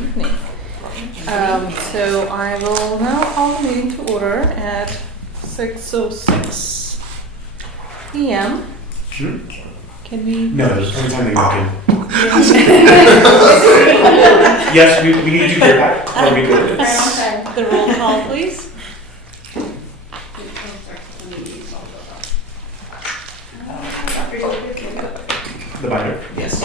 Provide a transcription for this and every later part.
evening. So I will now call the meeting to order at 6:06 p.m. Can we? No, there's every time they walk in. Yes, we need you to get back. Are we good? The roll call, please. The binder? Yes.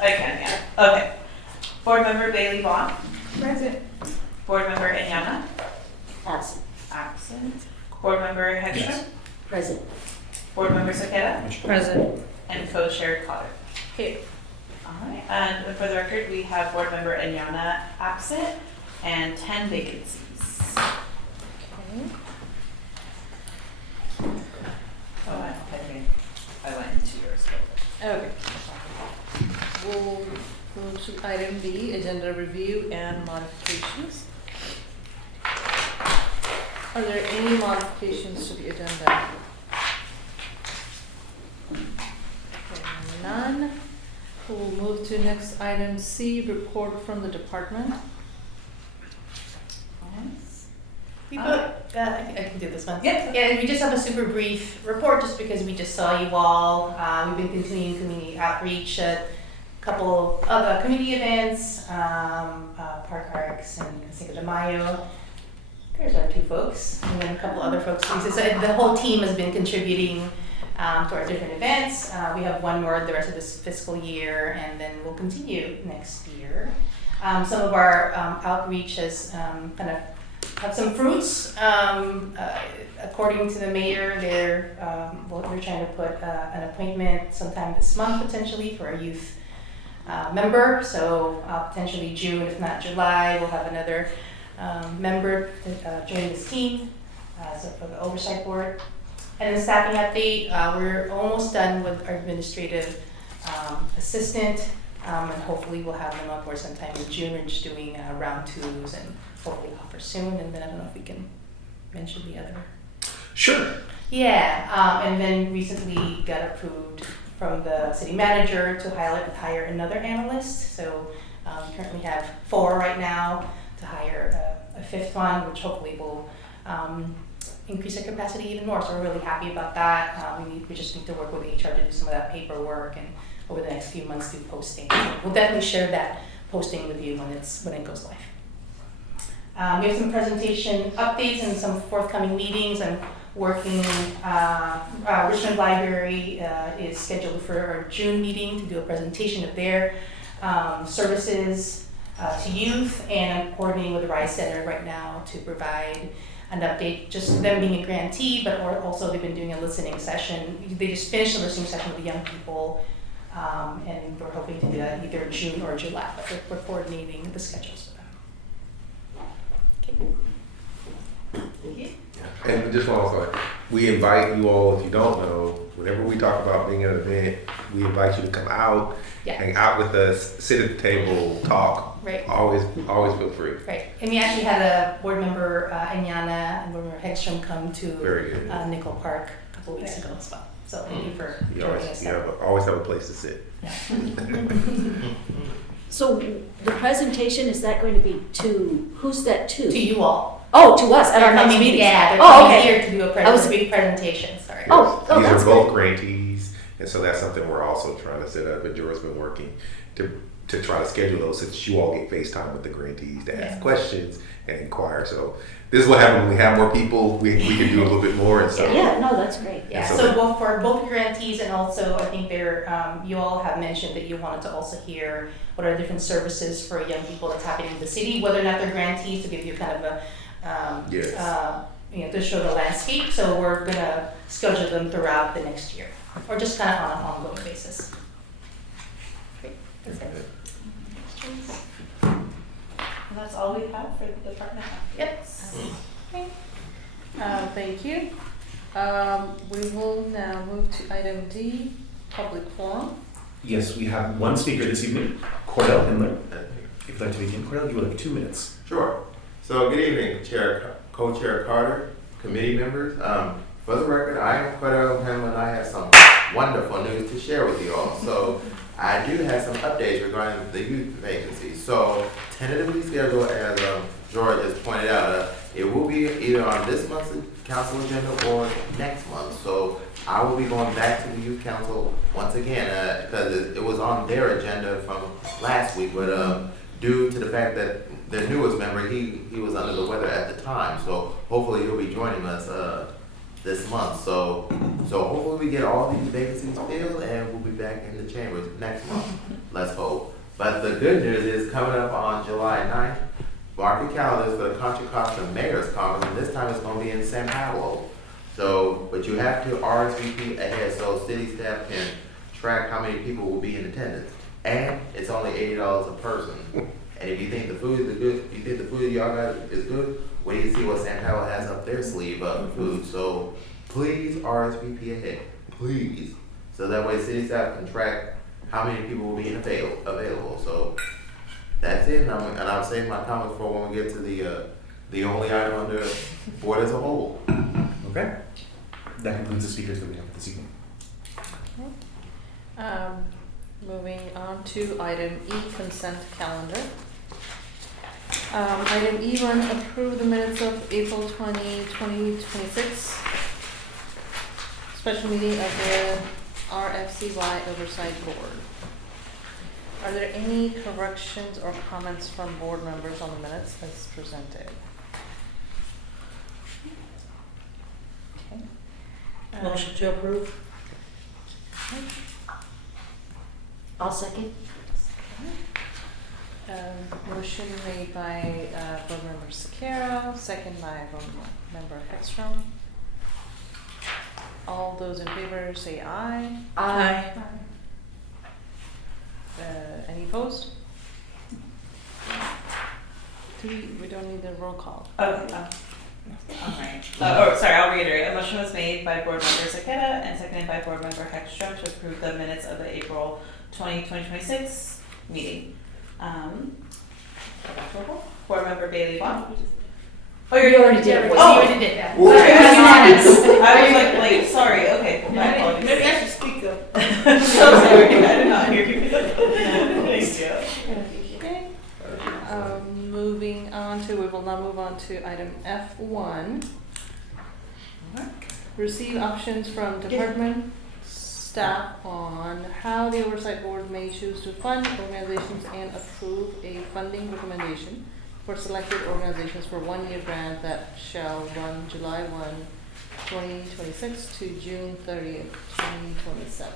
I can, yeah. Okay. Board Member Bailey Vaughn. Present. Board Member Enyana. Absent. Absent. Board Member Hegstrom. Yes. Present. Board Member Saketa. Present. And Co-Chair Cotter. Here. Alright, and for the record, we have Board Member Enyana absent and 10 vacancies. Okay. Oh, I went into yours. Okay. We'll go to item B, agenda review and modifications. Are there any modifications to the agenda? Okay, none. We'll move to next item C, report from the department. Yes. We put, I can do this one. Yep. Yeah, we just have a super brief report just because we just saw you all. We've been continuing community outreach at a couple of other community events, Park Arcs and Cinco de Mayo. There's our two folks, and then a couple other folks. So the whole team has been contributing to our different events. We have one more the rest of this fiscal year, and then we'll continue next year. Some of our outreach has kind of have some fruits. According to the mayor, they're trying to put an appointment sometime this month potentially for a youth member. So potentially June, if not July, we'll have another member join this team. So for the Oversight Board. And then staffing update, we're almost done with our administrative assistant, and hopefully we'll have them on board sometime in June. We're just doing round twos and hopefully offer soon. And then I don't know if we can mention the other. Sure. Yeah, and then recently got approved from the city manager to hire another analyst. So we currently have 4 right now to hire a 5th one, which hopefully will increase our capacity even more. So we're really happy about that. We just need to work with HR to do some of that paperwork and over the next few months do posting. So we'll definitely share that posting with you when it goes live. We have some presentation updates and some forthcoming meetings. I'm working, Richmond Library is scheduled for our June meeting to do a presentation of their services to youth, and I'm coordinating with the Rise Center right now to provide an update, just them being a grantee, but also they've been doing a listening session. They just finished a listening session with the young people, and we're hoping to do that either June or July, but we're coordinating the schedules for them. Okay. And just one more thing, we invite you all, if you don't know, whenever we talk about being at an event, we invite you to come out, hang out with us, sit at the table, talk. Right. Always feel free. Right. And we actually had a board member, Enyana, and board member Hegstrom come to Nickel Park a couple weeks ago as well. So thank you for joining us. You always have a place to sit. Yeah. So the presentation, is that going to be to, who's that to? To you all. Oh, to us at our next meeting. Yeah, they're coming here to do a big presentation. Sorry. Oh, These that's are both good. grantees, and so that's something we're also trying to set up. And Jorah's been working to try to schedule those so that you all get FaceTime with the grantees to ask questions and inquire. So this is what happens when we have more people. We can do a little bit more. And so Yeah, no, that's great. Yeah. So So both for both grantees and also I think you all have mentioned that you wanted to also hear what are the different services for young people that's happening in the city, whether or not they're grantees, to give you kind of a to show the landscape. So we're gonna schedule them throughout the next year, or just kind of on an ongoing basis. Great. That's it. And that's all we have for the department. Yep. Okay. Thank you. We will now move to item D, public forum. Yes, we have one speaker this evening, Cordell Hindler. If you'd like to begin, Cordell, you will have 2 minutes. Sure. So good evening, Co-Chair Carter, committee members. For the record, I am Cordell Hamlin, and I have some wonderful news to share with you all. So I do have some updates regarding the youth vacancy. So tentatively scheduled, as George just pointed out, it will be either on this month's council agenda or next month. So I will be going back to the youth council once again because it was on their agenda from last week, but due to the fact that the newest member, he was under the weather at the time. So hopefully he'll be joining us this month. So hopefully we get all these vacancies filled and we'll be back in the chambers next month. Let's hope. But the good news is coming up on July 9th, mark your calendars for the Contra Costa Mayor's Conference, and this time it's going to be in San Pablo. So, but you have to RSVP ahead so city staff can track how many people will be in attendance. And it's only $80 a person. And if you think the food is good, if you think the food y'all got is good, wait till you see what San Pablo has up their sleeve of food. So please RSVP ahead, please. So that way city staff can track how many people will be available. So that's it, and I'm saving my comments for when we get to the only item under board as a whole. Okay. That concludes the speakers that we have this evening. Moving on to item E, consent calendar. Item E1, approve the minutes of April 20, 2026 special meeting of the RFCY Oversight Board. Are there any corrections or comments from board members on the minutes as presented? Okay. Motion to approve. I'll second. Motion made by board member Sakara, second by board member Hexstrom. All those in favor say aye. Aye. Any opposed? We don't need a roll call. Okay. Alright. Sorry, I'll reiterate. A motion was made by board member Saketa and seconded by board member Hexstrom to approve the minutes of the April 2026 meeting. Board member Bailey Bond. Oh, You already did it. You Oh. already did that. Sorry, It was unanimous. I was like late. Sorry. Okay. My apologies. Maybe I should speak up. I'm so sorry. I did not hear you. Thank you. Okay. We will now move on to item F1. Receive options from department staff on how the Oversight Board may choose to fund organizations and approve a funding recommendation for selected organizations for 1-year grant that shall run July 1, 2026 to June 30th, 2027.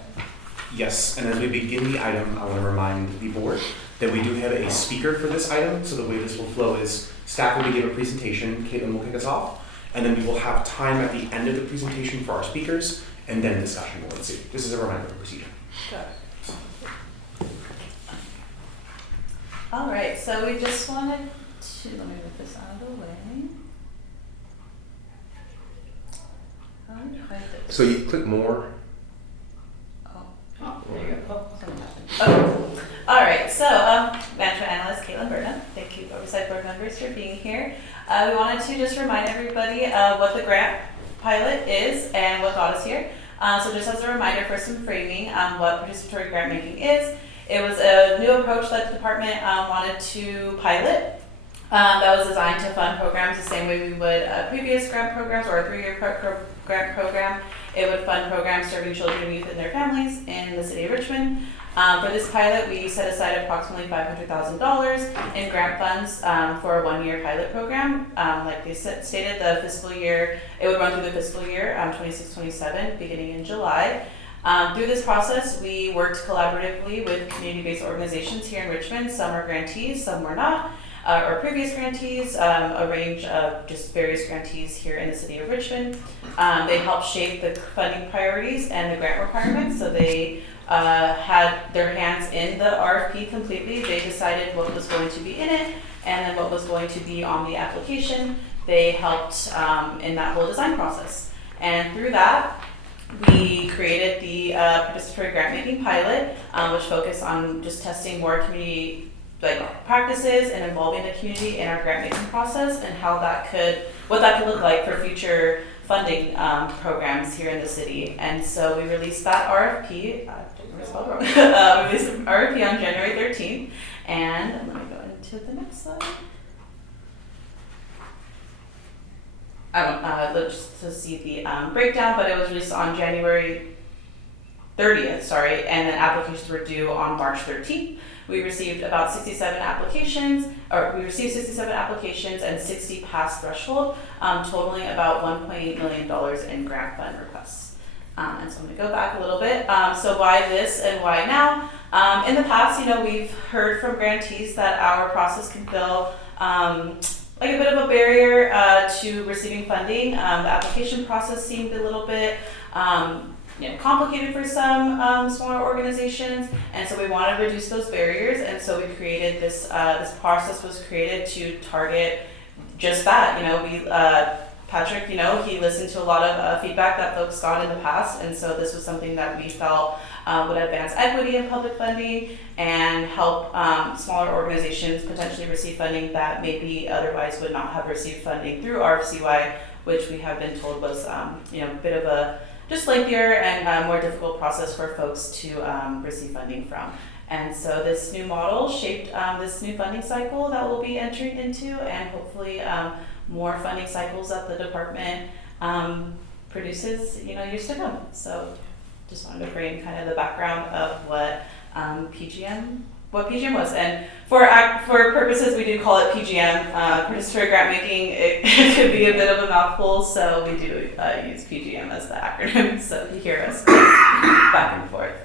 Yes, and as we begin the item, I want to remind the board that we do have a speaker for this item. So the way this will flow is staff will give a presentation, Caitlin will kick us off, and then we will have time at the end of the presentation for our speakers, and then discussion will ensue. This is a reminder of the procedure. Got it. All right. So we just wanted to let me move this out of the way. How do I do this? So you click more. Oh, there you go. Oh, something happened. Okay. All right. So, management analyst Caitlin Burton. Thank you, Oversight Board members, for being here. We wanted to just remind everybody of what the grant pilot is and what got us here. So just as a reminder for some framing, what participatory grant making is, it was a new approach that the department wanted to pilot that was designed to fund programs the same way we would previous grant programs or a 3-year grant program. It would fund programs serving children and youth and their families in the city of Richmond. For this pilot, we set aside approximately $500,000 in grant funds for a 1-year pilot program. Like they stated, the fiscal year, it would run through the fiscal year 26-27, beginning in July. Through this process, we worked collaboratively with community-based organizations here in Richmond. Some are grantees, some were not, or previous grantees, a range of just various grantees here in the city of Richmond. They helped shape the funding priorities and the grant requirements, so they had their hands in the RFP completely. They decided what was going to be in it and then what was going to be on the application. They helped in that whole design process. And through that, we created the participatory grant making pilot, which focused on just testing more community practices and involving the community in our grant making process and how that could what that could look like for future funding programs here in the city. And so we released that RFP. We released an RFP on January 13th. And let me go into the next slide. Just to see the breakdown, but it was released on January 30th, and then applications were due on March 13th. We received about 67 applications, and 60 passed threshold, totaling about $1.8 million in grant fund requests. And so I'm going to go back a little bit. So why this and why now? In the past, we've heard from grantees that our process can feel like a bit of a barrier to receiving funding. The application process seemed a little bit complicated for some smaller organizations, and so we wanted to reduce those barriers, and so we created this process was created to target just that. Patrick, he listened to a lot of feedback that folks got in the past, and so this was something that we felt would advance equity in public funding and help smaller organizations potentially receive funding that maybe otherwise would not have received funding through RFCY, which we have been told was a bit of a just lengthier and more difficult process for folks to receive funding from. And so this new model shaped this new funding cycle that we'll be entering into, and hopefully more funding cycles that the department produces, years to come. So just wanted to bring kind of the background of what PGM was. And for purposes, we do call it PGM, participatory grant making. It could be a bit of a mouthful, so we do use PGM as the acronym. So you hear us back and forth.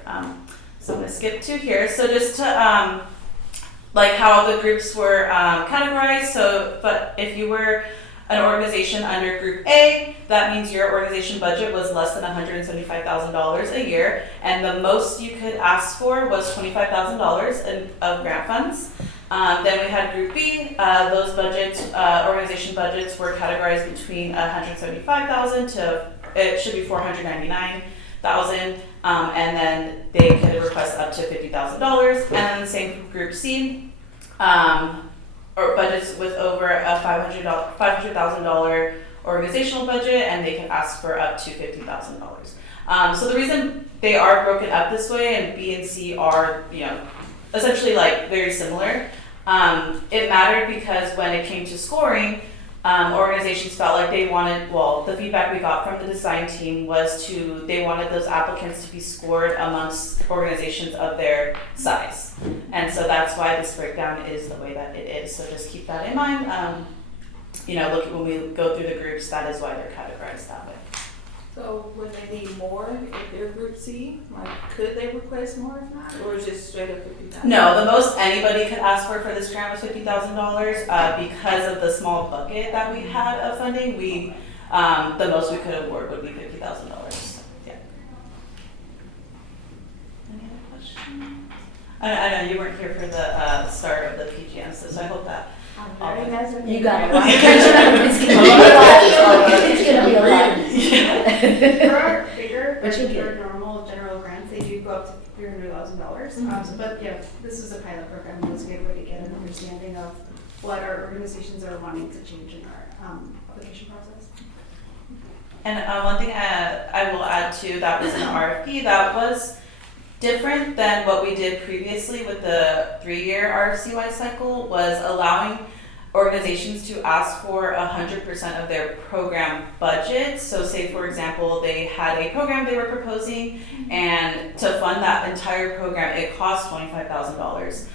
So I'm going to skip to here. So just to like how the groups were categorized. But if you were an organization under Group A, that means your organization budget was less than $175,000 a year, and the most you could ask for was $25,000 of grant funds. Then we had Group B. Those budgets, organization budgets, were categorized between $175,000 to it should be $499,000, and then they could request up to $50,000. And then the same for Group C. Or budgets with over a $500,000 organizational budget, and they can ask for up to $50,000. So the reason they are broken up this way, and B and C are, essentially like very similar, it mattered because when it came to scoring, organizations felt like they wanted, the feedback we got from the design team was they wanted those applicants to be scored amongst organizations of their size. And so that's why this breakdown is the way that it is. So just keep that in mind. Look at when we go through the groups, that is why they're categorized that way. So would they need more if they're Group C? Like, could they request more if not, or is it straight up $50,000? No, the most anybody could ask for this grant was $50,000 because of the small bucket that we had of funding. The most we could award would be $50,000. Yeah. Any other questions? I know you weren't here for the start of the PGM, so I hope that. You got it. It's gonna be a lot. For our bigger, But you or normal general grants, they do go up to $300,000. But yeah, this is a pilot program. It was a good way to get an understanding of what our organizations are wanting to change in our application process. And one thing I will add to that was an RFP that was different than what we did previously with the 3-year RFCY cycle, was allowing organizations to ask for 100% of their program budget. So say, for example, they had a program they were proposing, and to fund that entire program, it cost $25,000.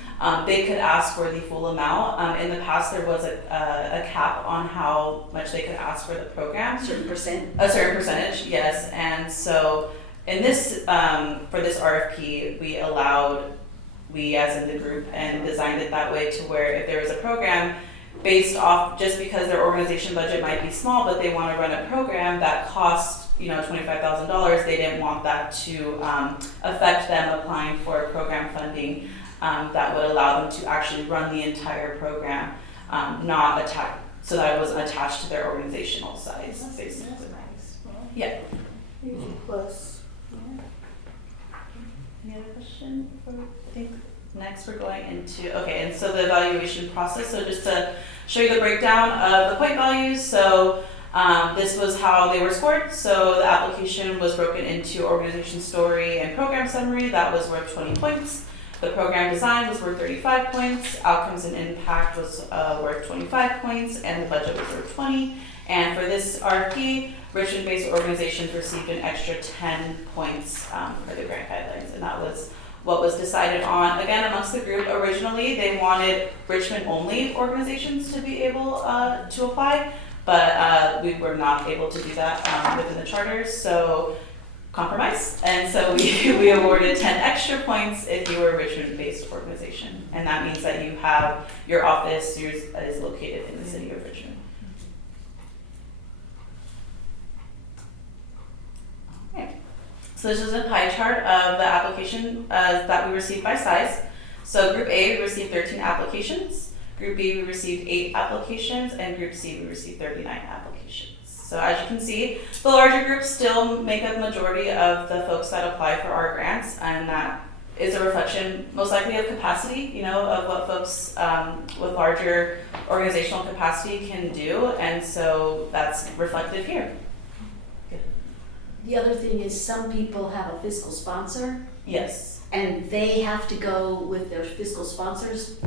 They could ask for the full amount. In the past, there was a cap on how much they could ask for the program. A certain percentage, yes. And so in this, for this RFP, we as in the group, and designed it that way to where if there was a program based off, just because their organization budget might be small, but they want to run a program that costs, $25,000, they didn't want that to affect them applying for program funding that would allow them to actually run the entire program, not attached, so that it wasn't attached to their organizational size, basically. That's nice. Well, Yeah. plus. Any other question? I think next we're going into, and so the evaluation process. So just to show you the breakdown of the point values. So this was how they were scored. So the application was broken into organization story and program summary. That was worth 20 points. The program design was worth 35 points. Outcomes and impact was worth 25 points, and the budget was worth 20. And for this RFP, Richmond-based organizations received an extra 10 points for the grant guidelines, and that was what was decided on. Again, amongst the group, originally they wanted Richmond-only organizations to be able to apply, but we were not able to do that within the charters, so compromise. And so we awarded 10 extra points if you were a Richmond-based organization, and that means that you have your office is located in the city of Richmond. So this is a pie chart of the application that we received by size. So Group A, we received 13 applications. Group B, we received 8 applications. And Group C, we received 39 applications. So as you can see, the larger groups still make up the majority of the folks that apply for our grants. And that is a reflection, most likely, of capacity, of what folks with larger organizational capacity can do. And so that's reflected here. The other thing is some people have a fiscal sponsor Yes. and they have to go with their fiscal sponsor's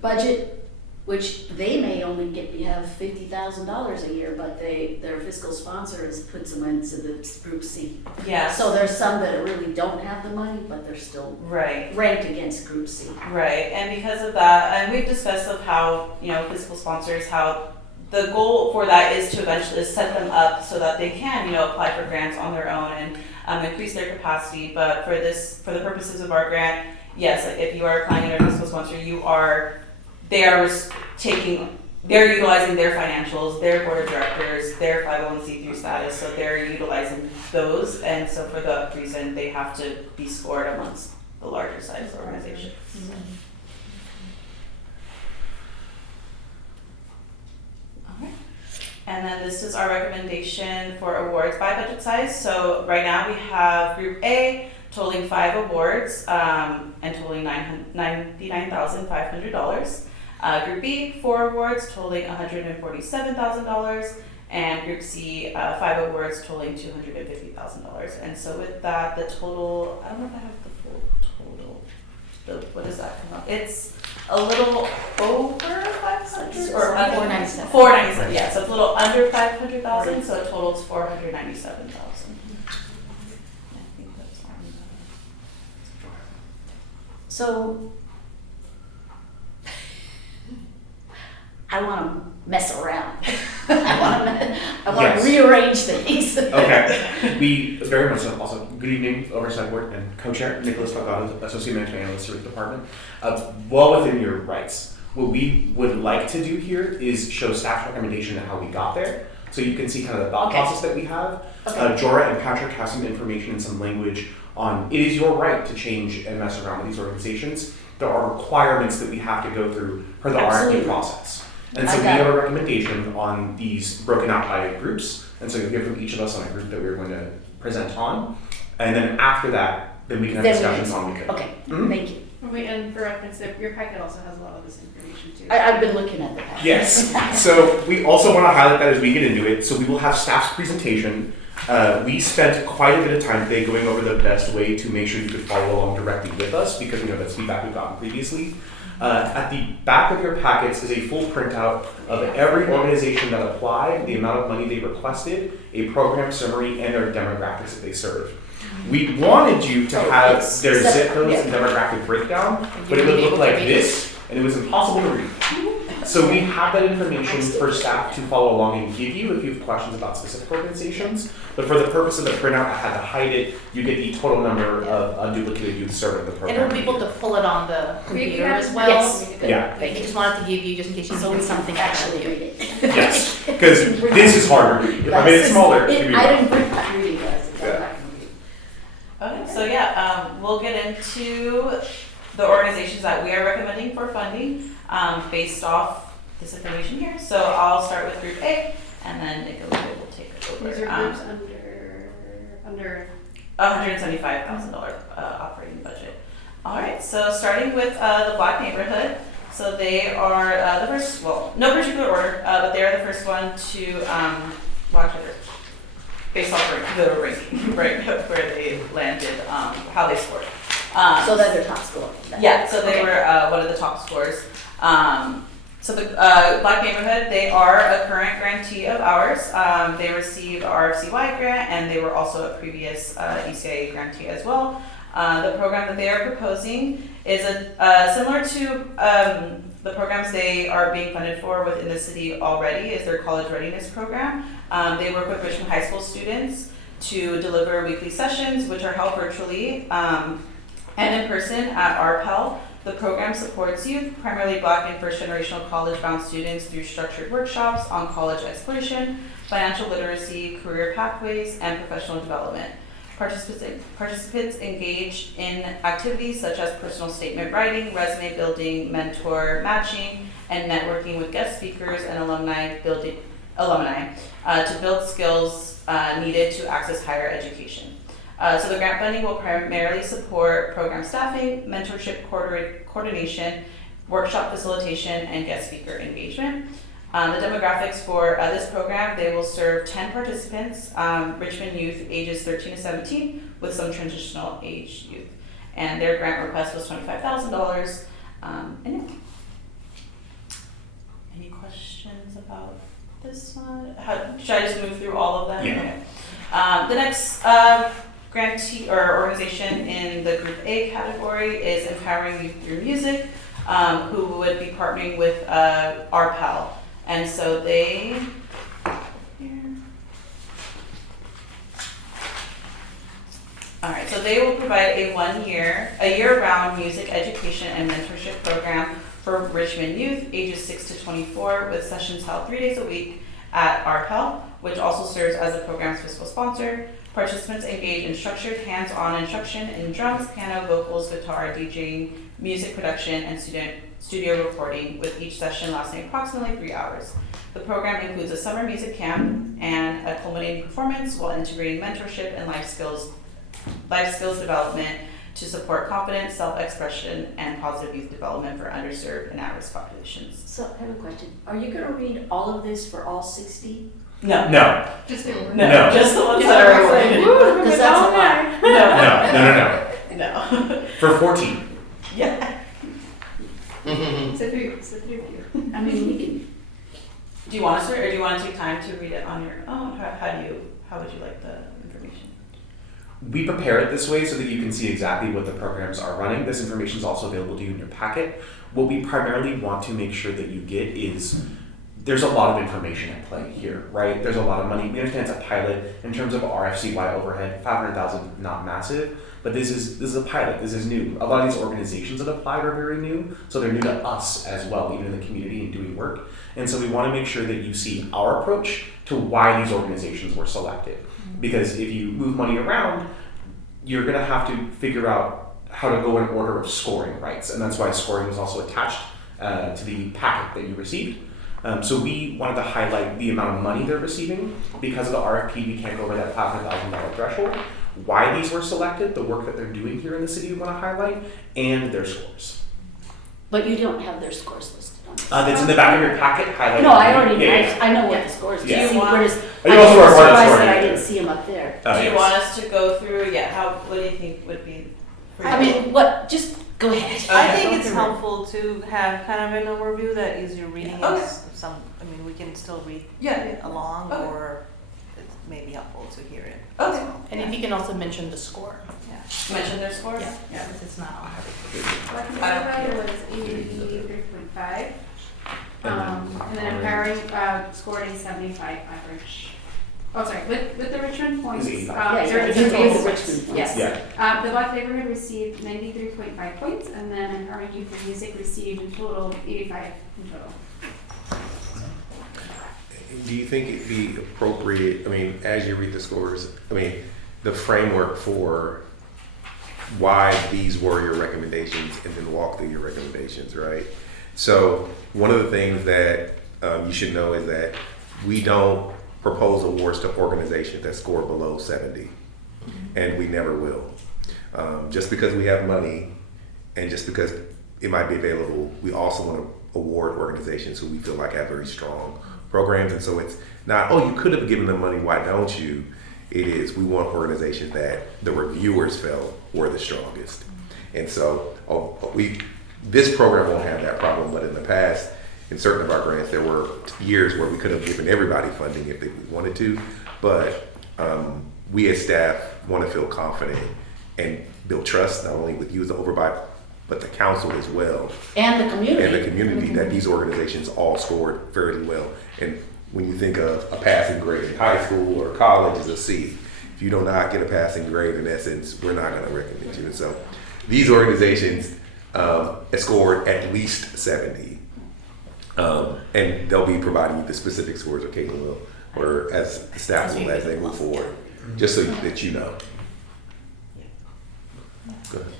budget, which they may only have $50,000 a year, but their fiscal sponsor puts them into the Group C. Yeah. So there's some that really don't have the money, but they're still Right. ranked against Group C. Right, and because of that, and we've discussed of how, fiscal sponsors, how the goal for that is to eventually set them up so that they can, apply for grants on their own and increase their capacity. But for the purposes of our grant, yes, like if you are applying under fiscal sponsor, they're utilizing their financials, their board of directors, their 501c3 status, so they're utilizing those, and so for that reason, they have to be scored amongst the larger size organizations. Mm-hmm. And then this is our recommendation for awards by budget size. So right now we have Group A totaling 5 awards and totaling $99,500. Group B, 4 awards totaling $147,000. And Group C, 5 awards totaling $250,000. And so with that, the total, I don't know if I have the full total. What does that come up? It's a little over 500 or under 497. 497. Yeah, so it's a little under 500,000. So it totals 497,000. I think that's on So I want to mess around. I want Yes. to rearrange things. Okay, we very much so. Also, good evening, Oversight Board and Co-Chair Nicholas Delgado, Associate Management Analyst at the Department. Well within your rights, what we would like to do here is show staff's recommendation on how we got there, so you can see kind of the thought process that we have. Okay. Jorah and Patrick have some information and some language on it is your right to change and mess around with these organizations. There are requirements that we have to go through per the Absolutely. RFP process. And so I we got have a recommendation on these broken out by groups. And so you'll hear from each of us on a group that we're going to present on. And then after that, then we can have discussions on the Okay, Mhm. thank you. Wait, and for reference, your packet also has a lot of this information too. I've been looking at the packet. Yes. So we also want to highlight that as we get into it. So we will have staff's presentation. We spent quite a bit of time today going over the best way to make sure you could follow along directly with us, because we know that's feedback we've gotten previously. At the back of your packets is a full printout of every organization that applied, the amount of money they requested, a program summary, and their demographics that they serve. We wanted you to have their zip codes and demographic breakdown, but it would look like this, and it was impossible to read. So we have that information for staff to follow along and give you if you have questions about specific organizations. But for the purpose of the printout, I had to hide it. You get the total number of unduplicated youth served in the And program. we'll be able to pull it on the computer as well. Yes. Yeah. I just wanted to give you, just in case you So need we something can extra. actually read it. Yes, because this is harder to read. If I made it smaller, it'd be I rough. didn't bring my reading glasses. I'm not gonna read. Okay, so yeah, we'll get into the organizations that we are recommending for funding based off this information here. So I'll start with Group A, and then Nicholas will take it over. These are groups under $175,000 operating budget. All right, so starting with the Black neighborhood, So they are the first, well, no particular order, but they are the first one to, well, actually, based off the ranking, right, where they landed, how they scored. So that they're top score. Yeah, so they Okay. were one of the top scores. So the Black Neighborhood, they are a current grantee of ours. They received a RFCY grant, and they were also a previous ECIA grantee as well. The program that they are proposing is similar to the programs they are being funded for within the city already, is their college readiness program. They work with Richmond High School students to deliver weekly sessions, which are held virtually and in person at RPEL. The program supports youth, primarily Black and first-generational college-bound students, through structured workshops on college exploration, financial literacy, career pathways, and professional development. Participants engage in activities such as personal statement writing, resume building, mentor matching, and networking with guest speakers and alumni to build skills needed to access higher education. So the grant funding will primarily support program staffing, mentorship coordination, workshop facilitation, and guest speaker engagement. The demographics for this program, they will serve 10 participants, Richmond youth ages 13 to 17, with some transitional age youth. And their grant request was $25,000. And yeah. Any questions about this one? Should I just move through all of them? Yeah. Okay. The next grantee or organization in the Group A category is Empowering Youth Through Music, who would be partnering with RPEL. And so they, all right, so they will provide a year-round music education and mentorship program for Richmond youth ages 6 to 24, with sessions held 3 days a week at RPEL, which also serves as the program's fiscal sponsor. Participants engage in structured hands-on instruction in drums, piano, vocals, guitar, DJing, music production, and studio recording, with each session lasting approximately 3 hours. The program includes a summer music camp and a culminating performance while integrating mentorship and life skills development to support confidence, self-expression, and positive youth development for underserved and at-risk populations. So I have a question. Are you gonna read all of this for all 60? No. No, Just the order. No. Just the ones that are awarded. Because that's a lot. No. For 14. Yeah. So three of you. I mean, we can, Do you want us to, or do you want to take time to read it on your own? How would you like the information? We prepare it this way so that you can see exactly what the programs are running. This information is also available to you in your packet. What we primarily want to make sure that you get is there's a lot of information at play here, right? There's a lot of money. We understand it's a pilot. In terms of RFCY overhead, $500,000, not massive, but this is a pilot. This is new. A lot of these organizations that applied are very new, so they're new to us as well, even in the community and doing work. And so we want to make sure that you see our approach to why these organizations were selected. Because if you move money around, you're going to have to figure out how to go in order of scoring rights. And that's why scoring was also attached to the packet that you received. So we wanted to highlight the amount of money they're receiving. Because of the RFP, we can't go over that $500,000 threshold. Why these were selected, the work that they're doing here in the city we want to highlight, and their scores. but you don't have their scores listed on this. That's in the back of your packet, highlighted. No, I already, Yeah. I know what the scores are. Yeah. See, Do you want- we're just, Oh, you I'm also are part of the surprised scoring. that I didn't see them up there. Oh, Do you yes. want us to go through? Yeah. What do you think would be? I mean, what, just go ahead. I Okay. think it's helpful to have kind of an overview that is you're reading Okay. some, I mean, we can still read Yeah. along, Okay. or it may be helpful to hear it as Okay. well. And if you can also mention the score. Mention their scores. Yeah, because it's not on. Black Neighborhood was 83.5. And then Empowering scored a 75 average. Oh, sorry, with the Richmond points. Is it 85? Yeah, zero yeah, to with the 10 Richmond points. points. Yes. Yeah. The Black Neighborhood received 93.5 points, and then Empowering Youth for Music received in total 85 in total. Do you think it'd be appropriate, I mean, as you read the scores, I mean, the framework for why these were your recommendations and then walk through your recommendations, right? So one of the things that you should know is that we don't propose awards to organizations that score below 70, and we never will. Just because we have money and just because it might be available. We also want to award organizations who we feel like have very strong programs, and so it's not, oh, you could have given them money, why don't you? It is, we want organizations that the reviewers felt were the strongest. And so this program won't have that problem, but in the past, in certain of our grants, there were years where we could have given everybody funding if they wanted to, but we as staff want to feel confident and build trust, not only with you as the Oversight, but the council as well. And the community. That these organizations all scored fairly well. And when you think of a passing grade in high school or college is a C, if you do not get a passing grade, in essence, we're not going to recommend you. And so these organizations scored at least 70. And they'll be providing you the specific scores, or Caitlin will, or as the staff will as they move forward, just so that you know. Go ahead.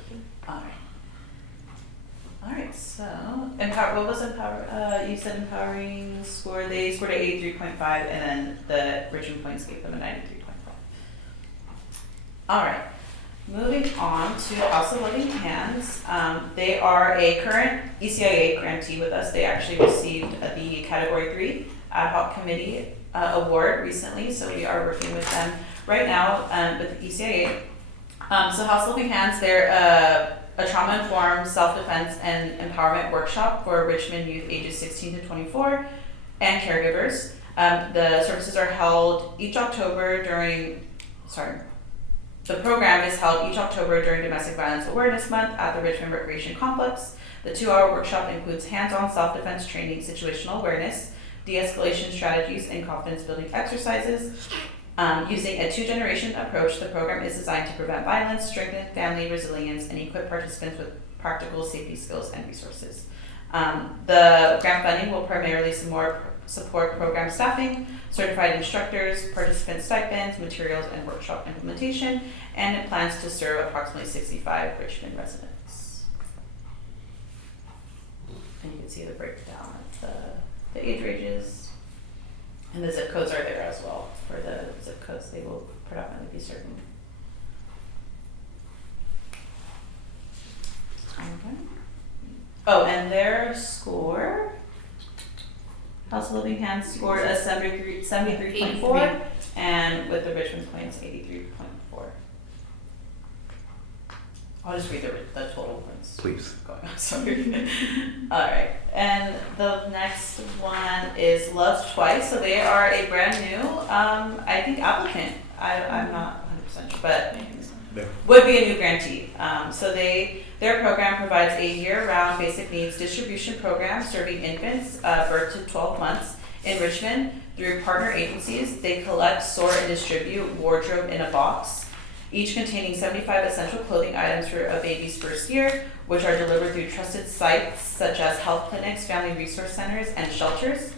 All right, so what was you said empowering score? They scored at 83.5, and then the Richmond points gave them a 93.5. All right, moving on to House of Loving Hands. They are a current ECIA grantee with us. They actually received the Category 3 Ad Hoc Committee award recently, so we are working with them right now with the ECIA. So House of Loving Hands, they're a trauma-informed self-defense and empowerment workshop for Richmond youth ages 16 to 24 and caregivers. The services are held each October the program is held each October during Domestic Violence Awareness Month at the Richmond Recreation Complex. The 2-hour workshop includes hands-on self-defense training, situational awareness, de-escalation strategies, and confidence-building exercises. Using a 2-generation approach, the program is designed to prevent violence, strengthen family resilience, and equip participants with practical safety skills and resources. The grant funding will primarily support program staffing, certified instructors, participant stipends, materials, and workshop implementation, and it plans to serve approximately 65 Richmond residents. And you can see the breakdown of the age ranges. And the zip codes are there as well. For the zip codes, they will predominantly be serving. Okay. Oh, and their score, House of Living Hands scored a 73.4, and with the Richmond points, 83.4. I'll just read the total points. Please. Going on, sorry. All right, and the next one is Love Twice. So they are a brand new, I think, applicant. I'm not 100% sure, but would be a new grantee. So their program provides a year-round basic needs distribution program serving infants birth to 12 months in Richmond through partner agencies. They collect, store, and distribute wardrobe in a box, each containing 75 essential clothing items for a baby's first year, which are delivered through trusted sites such as health clinics, family resource centers, and shelters.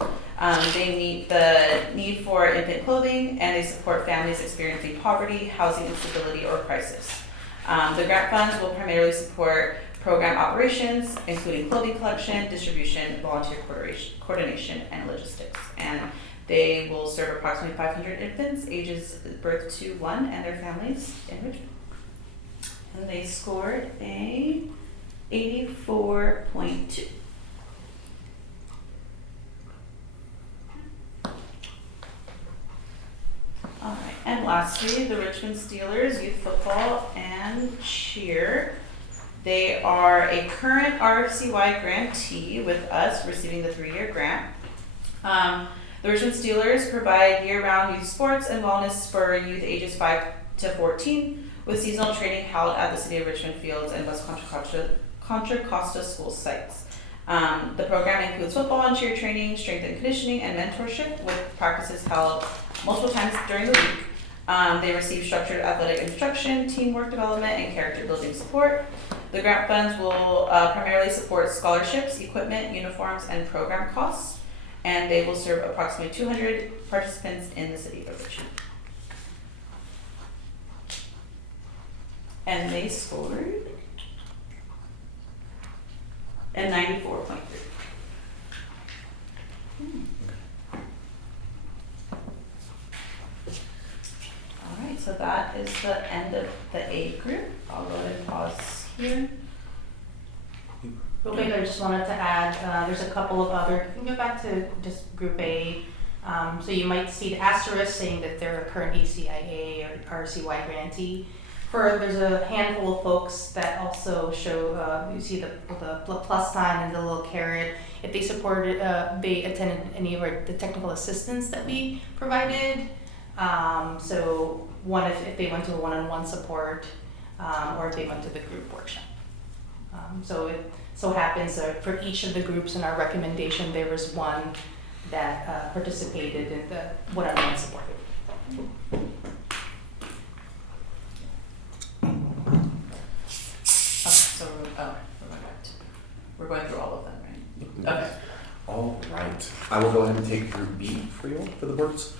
They meet the need for infant clothing, and they support families experiencing poverty, housing instability, or crisis. The grant funds will primarily support program operations, including clothing collection, distribution, volunteer coordination, and logistics. And they will serve approximately 500 infants ages birth to 1 and their families in Richmond. And they scored a 84.2. All right, and lastly, the Richmond Steelers Youth Football and Cheer. They are a current RFCY grantee with us, receiving the 3-year grant. The Richmond Steelers provide year-round youth sports and wellness for youth ages 5 to 14, with seasonal training held at the City of Richmond Fields and West Contra Costa school sites. The program includes football and cheer training, strength and conditioning, and mentorship, with practices held multiple times during the week. They receive structured athletic instruction, teamwork development, and character building support. The grant funds will primarily support scholarships, equipment, uniforms, and program costs, and they will serve approximately 200 participants in the City of Richmond. And they scored a 94.3. All right, so that is the end of the A group. I'll go ahead and pause here. Real quick, I just wanted to add, there's a couple of other, you can go back to just Group A. So you might see the asterisk saying that they're a current ECIA or RCY grantee. There's a handful of folks that also show, you see the plus sign and the little caret. If they supported, they attended any of the technical assistance that we provided. So if they went to a one-on-one support, or if they went to the group workshop. So it so happens that for each of the groups in our recommendation, there was one that participated in the one-on-one support. We're going through all of them, right? Okay. All right. I will go ahead and take Group B for you all, for the boards.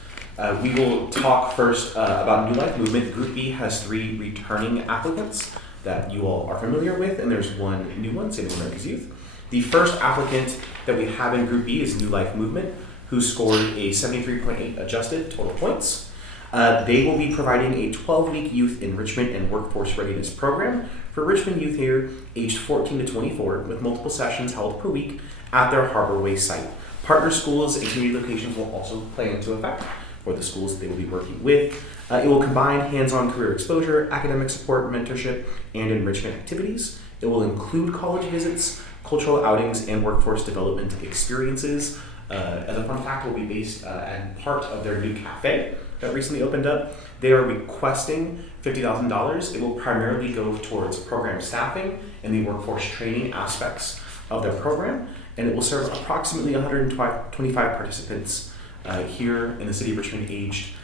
We will talk first about New Life Movement. Group B has 3 returning applicants that you all are familiar with, and there's one new one, Saving America's Youth. The first applicant that we have in Group B is New Life Movement, who scored a 73.8 adjusted total points. They will be providing a 12-week youth in Richmond and workforce readiness program for Richmond youth here aged 14 to 24 with multiple sessions held per week at their Harborway site. Partner schools and community locations will also play into effect for the schools they will be working with. It will combine hands-on career exposure, academic support, mentorship, and enrichment activities. It will include college visits, cultural outings, and workforce development experiences. As a fun fact, will be based and part of their new cafe that recently opened up. They are requesting $50,000. It will primarily go towards program staffing and the workforce training aspects of their program, and it will serve approximately 125 participants here in the city of Richmond aged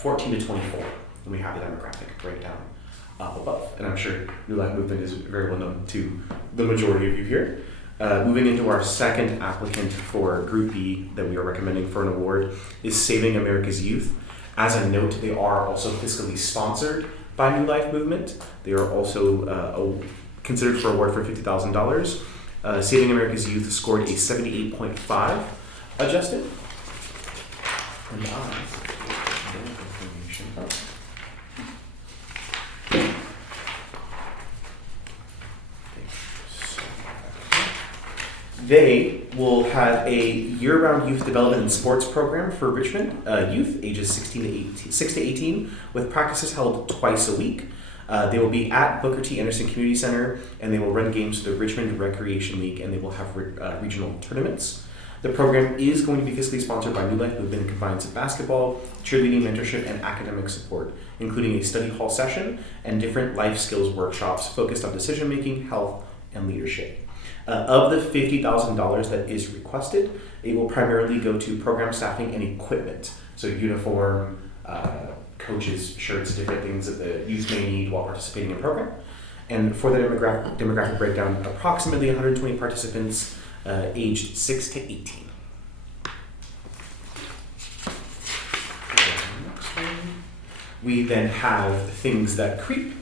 14 to 24. And we have the demographic breakdown up above. And I'm sure New Life Movement is very well known to the majority of you here. Moving into our second applicant for Group B that we are recommending for an award is Saving America's Youth. As a note, they are also fiscally sponsored by New Life Movement. They are also considered for award for $50,000. Saving America's Youth scored a 78.5 adjusted. And they will have a year-round youth development and sports program for Richmond youth ages 6 to 18 with practices held twice a week. They will be at Booker T. Anderson Community Center, and they will run games for the Richmond Recreation League, and they will have regional tournaments. The program is going to be fiscally sponsored by New Life Movement and combines basketball, cheerleading, mentorship, and academic support, including a study hall session and different life skills workshops focused on decision-making, health, and leadership. Of the $50,000 that is requested, it will primarily go to program staffing and equipment, so uniform, coaches, shirts, different things that the youth may need while participating in the program. And for the demographic breakdown, approximately 120 participants aged 6 to 18. We then have Things That Creep.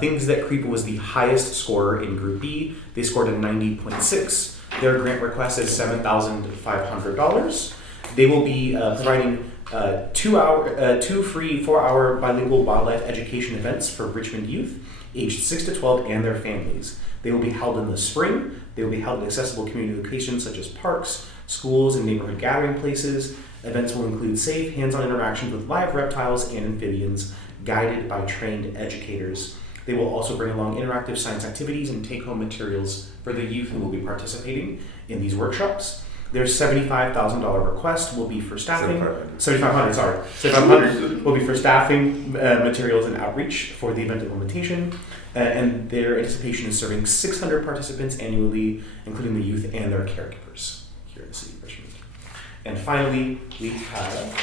Things That Creep was the highest scorer in Group B. They scored a 90.6. Their grant request is $7,500. They will be providing 2 free 4-hour bilingual wildlife education events for Richmond youth aged 6 to 12 and their families. They will be held in the spring. They will be held in accessible community locations such as parks, schools, and neighborhood gathering places. Events will include safe, hands-on interactions with live reptiles and amphibians, guided by trained educators. They will also bring along interactive science activities and take-home materials for the youth who will be participating in these workshops. Their $75,000 request will be for staffing. $7,500 will be for staffing, materials, and outreach for the event implementation. And their anticipation is serving 600 participants annually, including the youth and their caregivers here in the city of Richmond. And finally, we have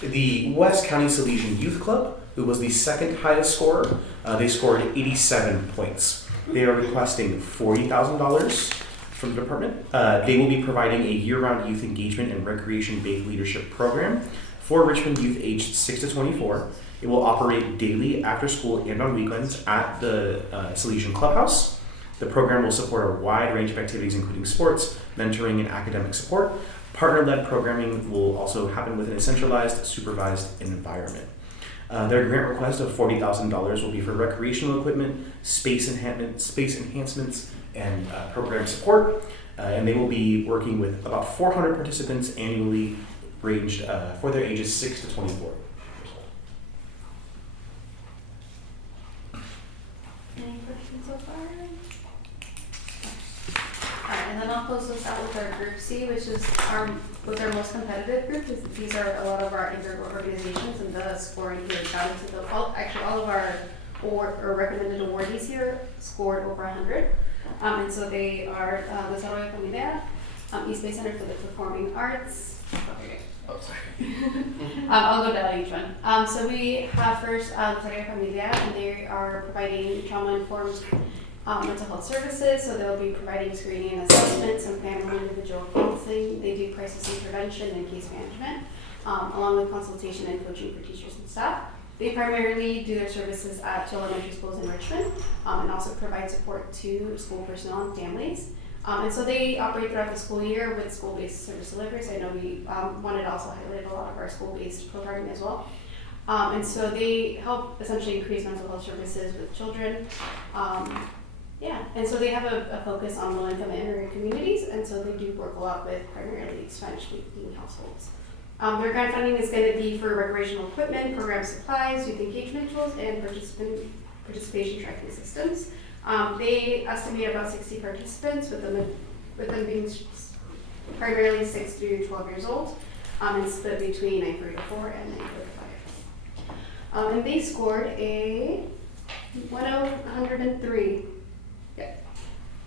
the West County Salesian Youth Club, who was the second highest scorer. They scored 87 points. They are requesting $40,000 from the department. They will be providing a year-round youth engagement and recreation-based leadership program for Richmond youth aged 6 to 24. It will operate daily after school and on weekends at the Salesian Clubhouse. The program will support a wide range of activities, including sports, mentoring, and academic support. Partner-led programming will also happen within a centralized, supervised environment. Their grant request of $40,000 will be for recreational equipment, space enhancements, and program support. And they will be working with about 400 participants annually, ranged for their ages 6 to 24 years old. Any questions so far? Alright, and then I'll close this out with our Group C, which is our most competitive group. These are a lot of our integral organizations, and the scoring here is down to all of our recommended awardees here scored over 100. And so they are Desarrollo Familiar, East Bay Center for the Performing Arts. Okay. Oh, sorry. I'll go down each one. So we have first Desarrollo Familiar, and they are providing trauma-informed mental health services. So they'll be providing screening and assessment, some family and individual counseling. They do crisis intervention and case management, along with consultation and coaching for teachers and staff. They primarily do their services at 2 elementary schools in Richmond, and also provide support to school personnel and families. And so they operate throughout the school year with school-based service deliveries. I know we wanted to also highlight a lot of our school-based programming as well. And so they help essentially increase mental health services with children. And so they have a focus on low-income area communities, and so they do work a lot with primarily Spanish-speaking households. Their grant funding is going to be for recreational equipment, program supplies, youth engagement tools, and participation tracking systems. They estimate about 60 participants, with them being primarily 6 through 12 years old, and split between 9-4 and 9-5. And they scored a 103. Yeah.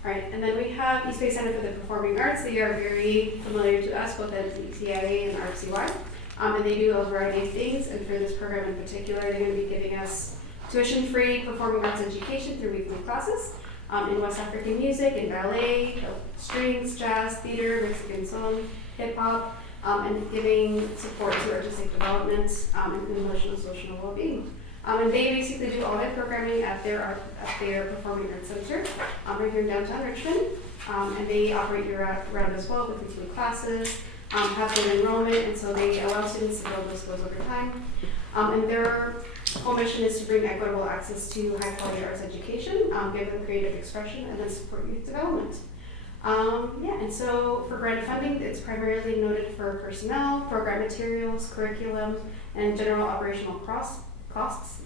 All right, and then we have East Bay Center for the Performing Arts. They are very familiar to us, both as ECIA and RCY, and they do a variety of things. And for this program in particular, they're going to be giving us tuition-free performing arts education through weekly classes in West African music, in ballet, strings, jazz, theater, Mexican song, hip-hop, and giving support to artistic development and emotional and social well-being. And they basically do all their programming at their Performing Arts Center right here in downtown Richmond. And they operate year-round as well with weekly classes, have good enrollment, and so they allow students to build those skills over time. And their whole mission is to bring equitable access to high-quality arts education, give them creative expression, and then support youth development. And so for grant funding, it's primarily noted for personnel, program materials, curriculum, and general operational costs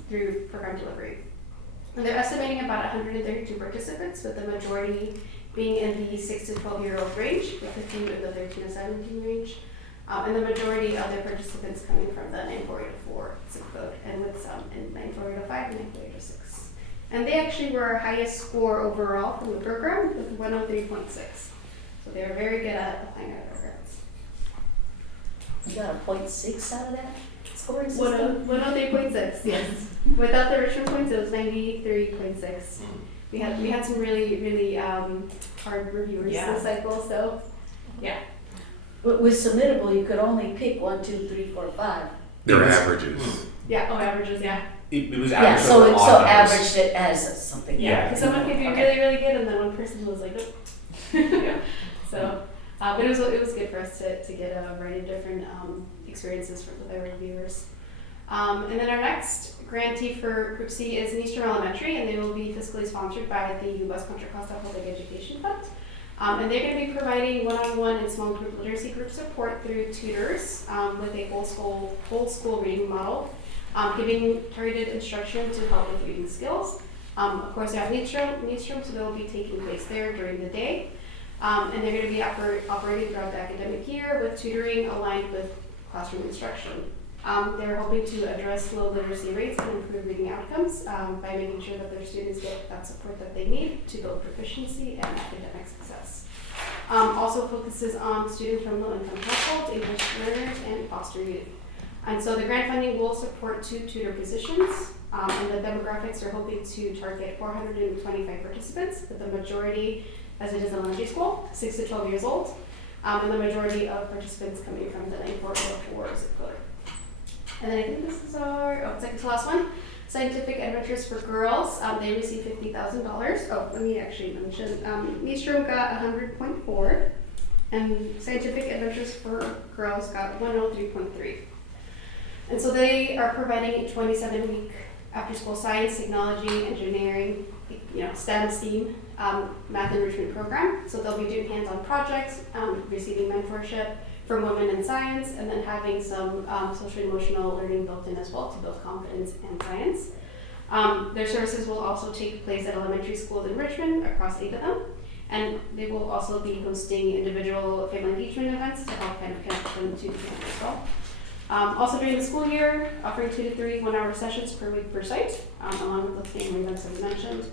through program delivery. And they're estimating about 132 participants, with the majority being in the 6 to 12-year-old range, with a few in the 13 to 17 range. And the majority of their participants coming from the 9404 zip code, and with some in 9405 and 9406. And they actually were our highest score overall from the program with 103.6. So they are very good at applying our programs. You got a 0.6 out of that scoring system? 103.6, yes. Without the Richmond points, it was 93.6. We had some really hard reviewers this cycle, so yeah. But with submittable, you could only pick 1, 2, 3, 4, 5. Their averages. Yeah, averages, yeah. It was Yeah, averaged so over it odd numbers. averaged it as something. Yeah. Because someone could be really good, and then one person was like, nope. Yeah. So, but it was good for us to get a variety of different experiences with our reviewers. And then our next grantee for Group C is Eastern Elementary, and they will be fiscally sponsored by the West Contra Costa Public Education Fund. And they're going to be providing one-on-one and small group literacy group support through tutors with a whole school reading model, giving targeted instruction to help with reading skills. Of course, they have newsroom, so they'll be taking place there during the day. And they're going to be operating throughout the academic year with tutoring aligned with classroom instruction. They're hoping to address low literacy rates and improve reading outcomes by making sure that their students get that support that they need to build proficiency and academic success. Also focuses on students from low-income households, English learners, and foster youth. And so the grant funding will support 2 tutor positions, and the demographics are hoping to target 425 participants, with the majority, as it is elementary school, 6 to 12 years old, and the majority of participants coming from the 9404 zip code. And then I think this is our second to last one. Scientific Adventures for Girls, they received $50,000. Oh, let me actually mention, Nystrom got 100.4, and Scientific Adventures for Girls got 103.3. And so they are providing a 27-week after-school science, technology, engineering, STEM, math enrichment program. So they'll be doing hands-on projects, receiving mentorship from women in science, and then having some social emotional learning built in as well to build confidence in science. Their services will also take place at elementary schools in Richmond, across 8 of them. And they will also be hosting individual family engagement events to help kind of connect them to the family as well. Also during the school year, offering 2 to 3 one-hour sessions per week per site, along with the family events that we mentioned,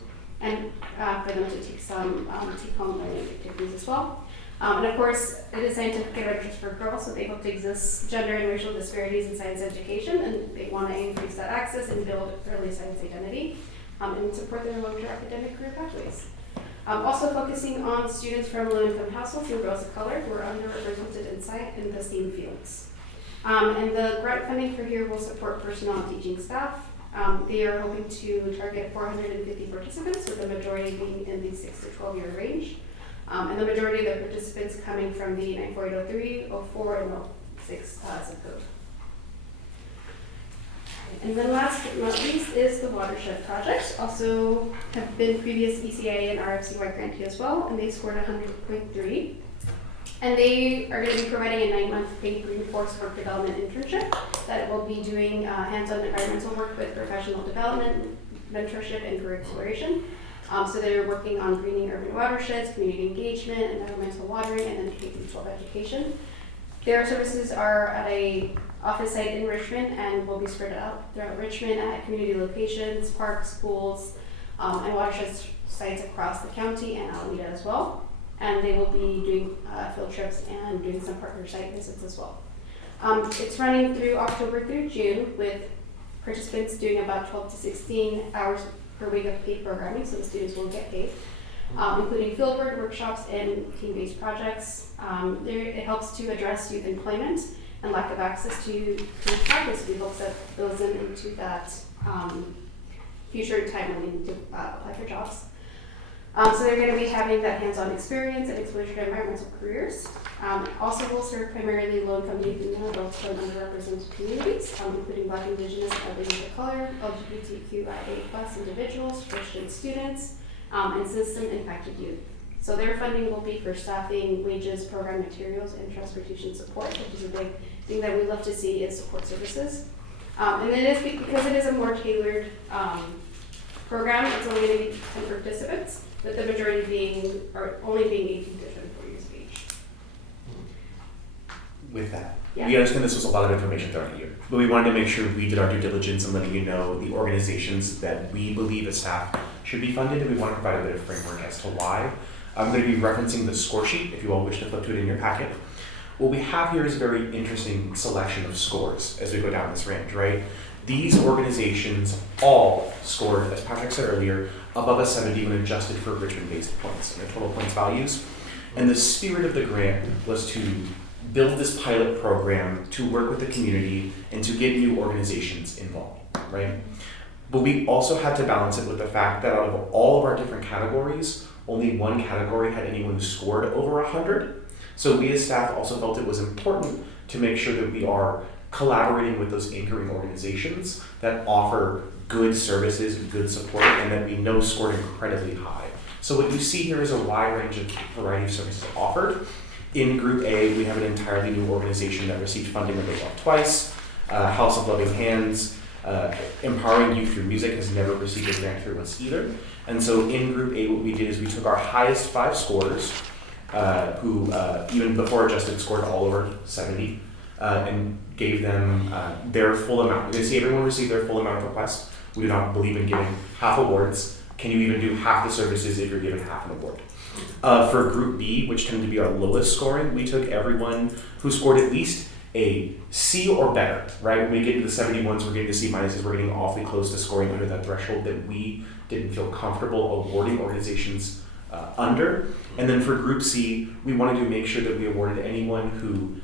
and for them to take some take-home learning activities as well. And of course, it is scientific adventures for girls, so they hope to exist gender and racial disparities in science education, and they want to increase that access and build early science identity, and support their long-term academic career pathways. Also focusing on students from low-income households and girls of color who are underrepresented in the STEAM fields. And the grant funding for here will support personnel and teaching staff. They are hoping to target 450 participants, with the majority being in the 6 to 12 year range. And the majority of the participants coming from the 94803, 04, and 06 zip code. And then last but not least is the Watershed Project. Also have been previous ECA and RFCY grantee as well, and they scored 100.3. And they are going to be providing a 9-month paid green force work development internship that will be doing hands-on environmental work with professional development, mentorship, and career exploration. So they're working on greening urban watersheds, community engagement, environmental watering, and then K-12 education. Their services are at a office site in Richmond and will be spread out throughout Richmond at community locations, parks, schools, and watershed sites across the county and Alameda as well. And they will be doing field trips and doing some partner site visits as well. It's running through October through June, with participants doing about 12 to 16 hours per week of paid programming, so the students will get paid, including fieldwork, workshops, and team-based projects. It helps to address youth employment and lack of access to career practice. We hope that goes into that future time when they need to apply for jobs. So they're going to be having that hands-on experience and exposure to environmental careers. Also will serve primarily low-income youth and young adults from underrepresented communities, including Black, Indigenous, other youth of color, LGBTQIA+ individuals, Christian students, and system-impacted youth. So their funding will be for staffing, wages, program materials, and transportation support, which is a big thing that we love to see is support services. And it is because it is a more tailored program. It's only going to be 10 participants, with the majority only being 18 to 24 years of age. With that, Yeah. we understand this was a lot of information throughout the year, but we wanted to make sure we did our due diligence in letting you know the organizations that we believe as staff should be funded, and we want to provide a bit of framework as to why. I'm going to be referencing the score sheet if you all wish to flip to it in your packet. What we have here is a very interesting selection of scores as we go down this range, right? These organizations all scored, as Patrick said earlier, above a 70 when adjusted for Richmond-based points and their total points values. And the spirit of the grant was to build this pilot program to work with the community and to get new organizations involved, right? But we also had to balance it with the fact that out of all of our different categories, only one category had anyone who scored over 100. So we as staff also felt it was important to make sure that we are collaborating with those anchoring organizations that offer good services, good support, and that we know scored incredibly high. So what you see here is a wide range of variety of services offered. In Group A, we have an entirely new organization that received funding under Love Twice, House of Loving Hands, Empowering Youth Through Music has never received a grant through us either. And so in Group A, what we did is we took our highest 5 scorers, who even before adjusted scored all over 70, and gave them their full amount. You see everyone received their full amount of requests. We do not believe in giving half awards. Can you even do half the services if you're given half an award? For Group B, which tended to be our lowest scoring, we took everyone who scored at least a C or better, right? When we get to the 71s, we're getting to C minuses, we're getting awfully close to scoring under that threshold that we didn't feel comfortable awarding organizations under. And then for Group C, we wanted to make sure that we awarded anyone who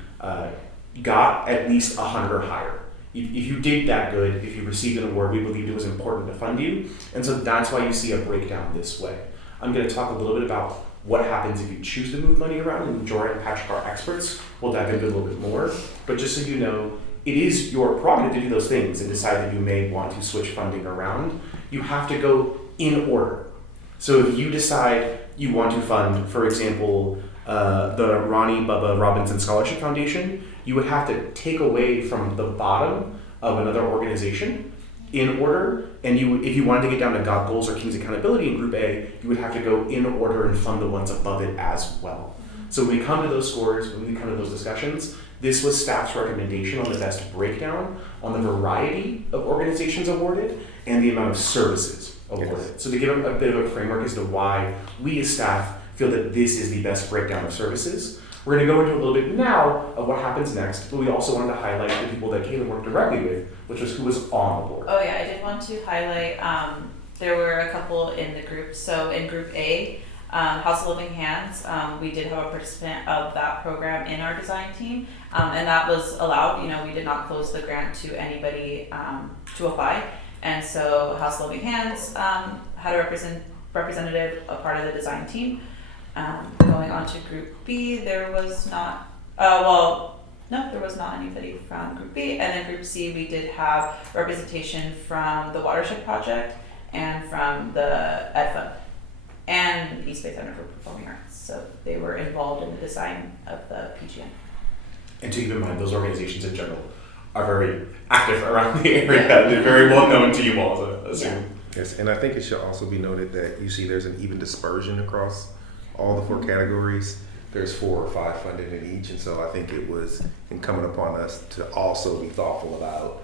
got at least 100 or higher. If you did that good, if you received an award, we believed it was important to fund you. And so that's why you see a breakdown this way. I'm going to talk a little bit about what happens if you choose to move money around, and Jordan and Patrick are experts. We'll dive into it a little bit more. But just so you know, it is your prerogative to do those things and decide that you may want to switch funding around. You have to go in order. So if you decide you want to fund, for example, the Ronnie Bubba Robinson Scholarship Foundation, you would have to take away from the bottom of another organization in order, and if you wanted to get down to God Goals or King's Accountability in Group A, you would have to go in order and fund the ones above it as well. So when we come to those scores, when we come to those discussions, this was staff's recommendation on the best breakdown on the variety of organizations awarded and the amount of services awarded. Yes. So to give a bit of a framework as to why we as staff feel that this is the best breakdown of services, we're going to go into a little bit now of what happens next, but we also wanted to highlight the people that Caitlin worked directly with, which was who was on the board. Oh yeah, I did want to highlight, there were a couple in the group. So in Group A, House of Living Hands, we did have a participant of that program in our design team, and that was allowed. We did not close the grant to anybody to apply, and so House of Living Hands had a representative, a part of the design team. Going on to Group B, there was not, there was not anybody from Group B, and then Group C, we did have representation from the Watershed Project and from the Ed Fund and East Bay Center for Performing Arts. So they were involved in the design of the PGN. And to keep in mind, those organizations in general are very active around the area. They're very well known to you all, so I assume. Yes, and I think it should also be noted that you see there's an even dispersion across all the 4 categories. There's 4 or 5 funded in each, and so I think it was incumbent upon us to also be thoughtful about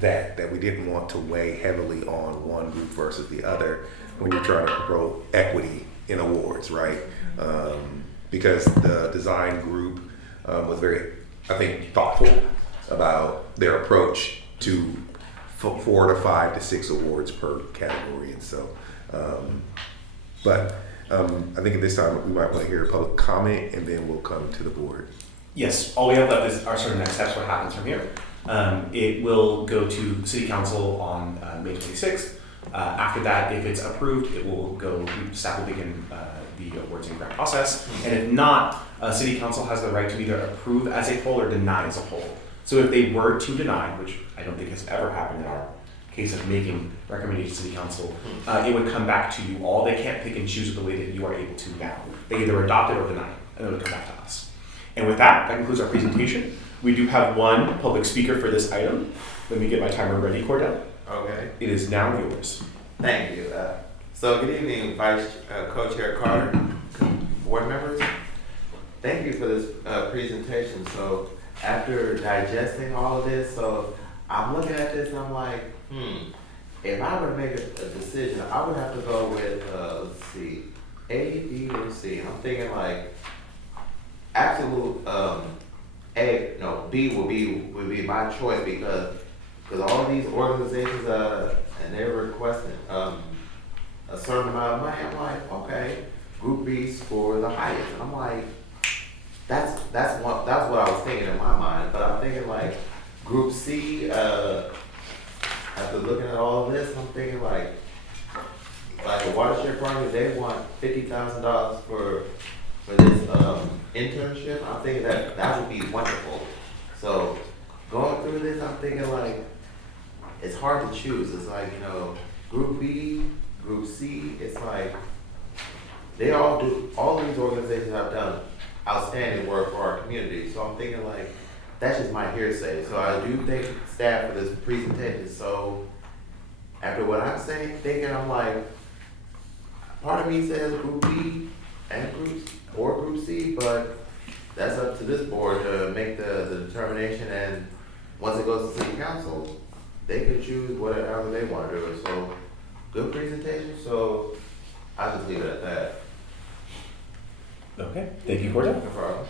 that we didn't want to weigh heavily on one group versus the other when you're trying to promote equity in awards, right? Because the design group was very, I think, thoughtful about their approach to 4 to 5 to 6 awards per category, and so, I think at this time we might want to hear a public comment, and then we'll come to the board. Yes, all we have left is our sort of next steps, what happens from here. It will go to City Council on May 26th. After that, if it's approved, it will go, staff will begin the awards and grant process. And if not, City Council has the right to either approve as a whole or deny as a whole. So if they were to deny, which I don't think has ever happened in our case of making recommendations to the council, it would come back to you all. They can't pick and choose the way that you are able to now. They either adopt it or deny it, and it would come back to us. And with that concludes our presentation. We do have one public speaker for this item. Let me get my timer ready, Cordell. Okay. It is now yours. Thank you. So good evening, Vice Co-Chair Carter, board members. Thank you for this presentation. So after digesting all of this, so I'm looking at this and I'm like, if I were to make a decision, I would have to go with, let's see, A, B, or C. And I'm thinking like, absolute, B would be my choice because all of these organizations, and they're requesting a certain amount of money. I'm like, okay, Group B's for the highest. And I'm like, that's what I was thinking in my mind. But I'm thinking like Group C. After looking at all of this, I'm thinking like a watershed project, they want $50,000 for this internship. I'm thinking that would be wonderful. So going through this, I'm thinking like it's hard to choose. It's like, Group B, Group C, it's like they all these organizations have done outstanding work for our community. So I'm thinking like that's just my hearsay. So I do thank staff for this presentation. So after what I'm thinking, I'm like, part of me says Group B and Group C, but that's up to this board to make the determination. And once it goes to City Council, they can choose whatever they want to do. So good presentation. So I'll just leave it at that. Okay, thank you, Cordell. No problem.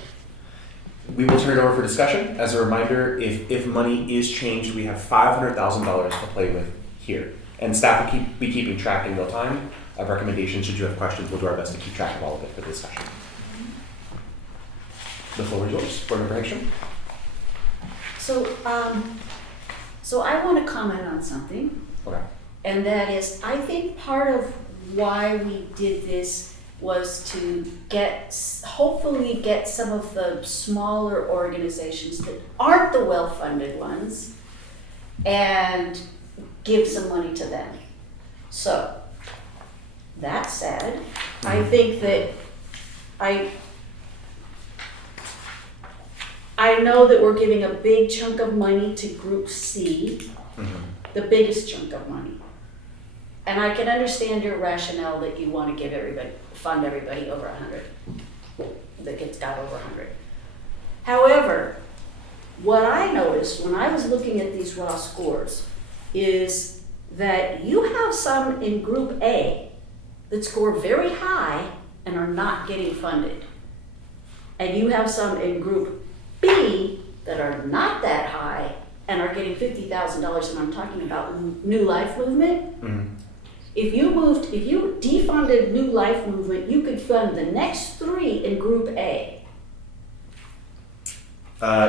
We will turn it over for discussion. As a reminder, if money is changed, we have $500,000 to play with here. And staff will be keeping track in real time of recommendations. Should you have questions, we'll do our best to keep track of all of it for the discussion. The floor is yours. Board Member Hagstrom. So I want to comment on something. Okay. And that is, I think part of why we did this was to hopefully get some of the smaller organizations that aren't the well-funded ones and give some money to them. So, that said, I think that I know that we're giving a big chunk of money to Group C, the biggest chunk of money. And I can understand your rationale that you want to fund everybody over 100, that got over 100. However, what I noticed when I was looking at these raw scores is that you have some in Group A that score very high and are not getting funded. And you have some in Group B that are not that high and are getting $50,000, and I'm talking about New Life Movement. If you defunded New Life Movement, you could fund the next 3 in Group A.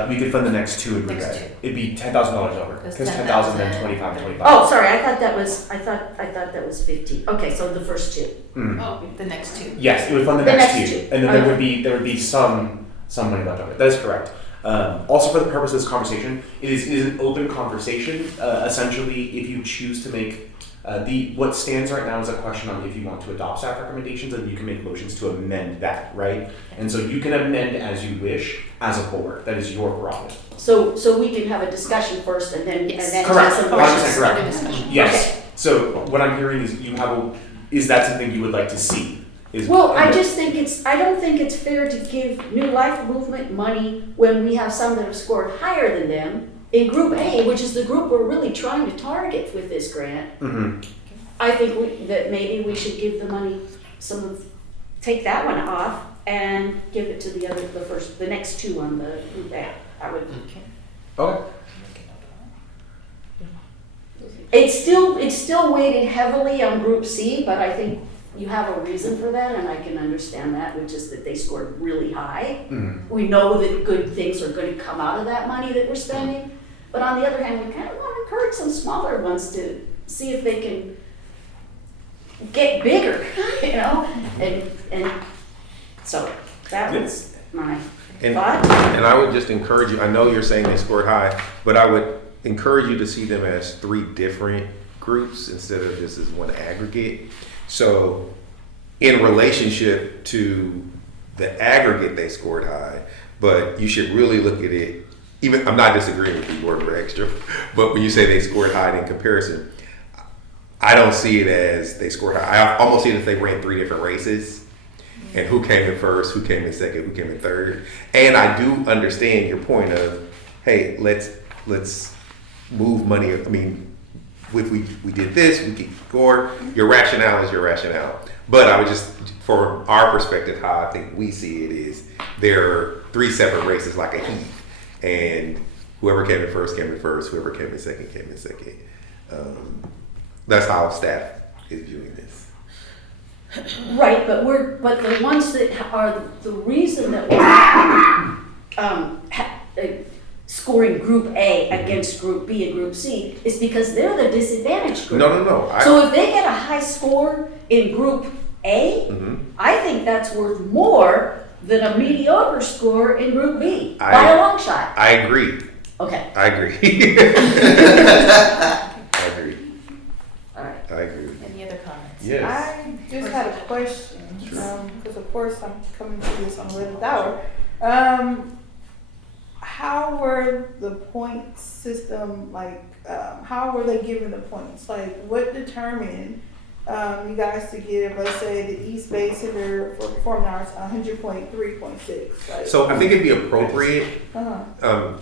We could fund the next 2 in Group Next A. two. It'd be $10,000 over. That's Because 10,000 then 10,000. 25, 25. Oh, sorry, I thought that was 50. Okay, so the first 2. Oh, the next 2. Yes, it would fund the The next next 2, two. and then Okay. there would be some money left over. That is correct. Also, for the purpose of this conversation, it is an open conversation. Essentially, if you choose to make what stands right now is a question on if you want to adopt staff recommendations, and you can make motions to amend that, right? And so you can amend as you wish as a board. That is your prerogative. So we can have a discussion first and then Yes. have Correct. some 100% questions. correct. Under discussion. Yes. So what I'm hearing is is that something you would like to see? Well, I don't think it's fair to give New Life Movement money when we have some that have scored higher than them in Group A, which is the group we're really trying to target with this grant. I think that maybe we should give the money, take that one off and give it to the next 2 on the Group A. I would. Okay. It's still weighted heavily on Group C, but I think you have a reason for that, and I can understand that, which is that they scored really high. We know that good things are going to come out of that money that we're spending, but on the other hand, we kind of want to encourage some smaller ones to see if they can get bigger, and so that was my thought. And I would just encourage you, I know you're saying they scored high, but I would encourage you to see them as 3 different groups instead of just as one aggregate. So in relationship to the aggregate, they scored high, but you should really look at it, even, I'm not disagreeing with you, word for extra, but when you say they scored high in comparison, I don't see it as they scored high. I almost see it as they ran 3 different races, and who came in first, who came in second, who came in third. And I do understand your point of, hey, let's move money. I mean, if we did this, we could score. Your rationale is your rationale. But I would just, from our perspective, how I think we see it is there are 3 separate races like a heat, and whoever came in first came in first. Whoever came in second came in second. That's how staff is viewing this. Right, but the ones that are the reason that we're scoring Group A against Group B and Group C is because they're the disadvantaged group. No. So if they get a high score in Group A, I think that's worth more than a mediocre score in Group B by a long shot. I agree. Okay. I agree. I agree. All right. I agree. Any other comments? Yes. I just had a question, because of course I'm coming to this on the 11th hour. How were the point system, how were they given the points? Like, what determined you guys to give, let's say, the East Bay Center for Performing Arts 100.3.6? So I think it'd be appropriate Uh-huh.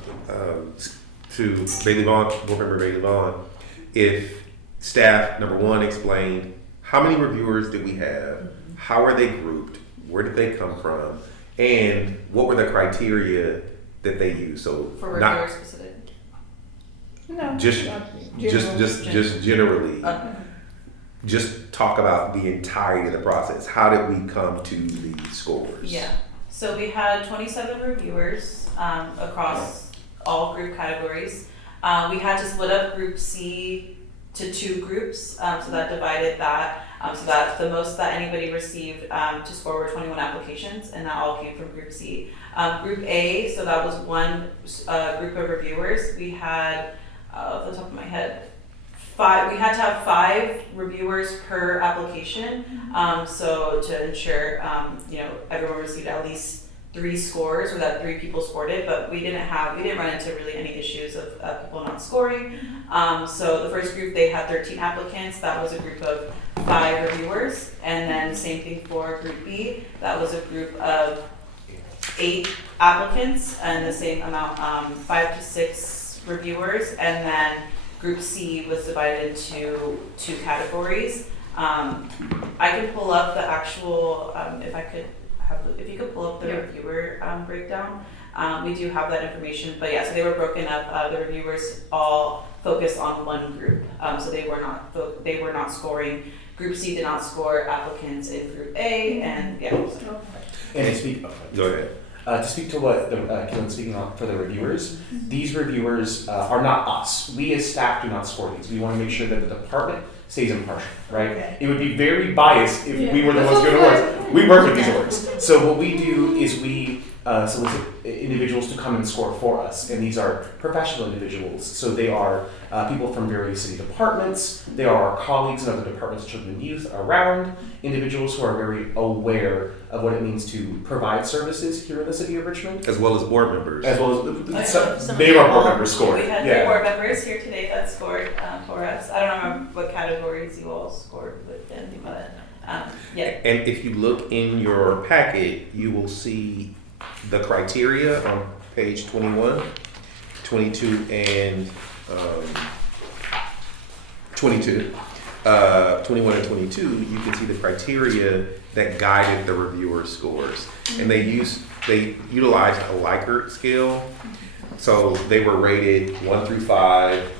to Bailey Vaughn, board member Bailey Vaughn, if staff, number 1, explained how many reviewers did we have, how are they grouped, where did they come from, and what were the criteria that they used. So For not reviewer specific. No. just generally. Okay. Just talk about the entirety of the process. How did we come to the scores? Yeah. So we had 27 reviewers across all group categories. We had to split up Group C to 2 groups, so that divided that. So that the most that anybody received to score were 21 applications, and that all came from Group C. Group A, so that was one group of reviewers. We had, off the top of my head, 5. We had to have 5 reviewers per application. So to ensure, everyone received at least 3 scores, or that 3 people scored it, but we didn't run into really any issues of people not scoring. So the first group, they had 13 applicants. That was a group of 5 reviewers. And then same thing for Group B. That was a group of 8 applicants and the same amount, 5 to 6 reviewers. And then Group C was divided into 2 categories. I can pull up the actual, if you could pull up the reviewer breakdown. We do have that information, but yeah, so they were broken up. The reviewers all focused on one group, so they were not scoring. Group C did not score applicants in Group A, and yeah. So. And to speak, Go ahead. To speak to what Keelan's speaking on for the reviewers, these reviewers are not us. We as staff do not score these. We want to make sure that the department stays impartial, right? Okay. It would be very biased if we were the ones giving awards. We work with these awards. So what we do is we solicit individuals to come and score for us, and these are professional individuals. So they are people from various city departments. They are our colleagues in other departments of children and youth around, individuals who are very aware of what it means to provide services here in the city of Richmond. As well as board members. As well as many of our board members scored. We had 3 board members here today that scored for us. I don't remember what categories you all scored within, but yeah. And if you look in your packet, you will see the criteria on page 21, 22, and 22. 21 and 22, you can see the criteria that guided the reviewer scores. And they utilized a Likert scale. So they were rated 1 through 5,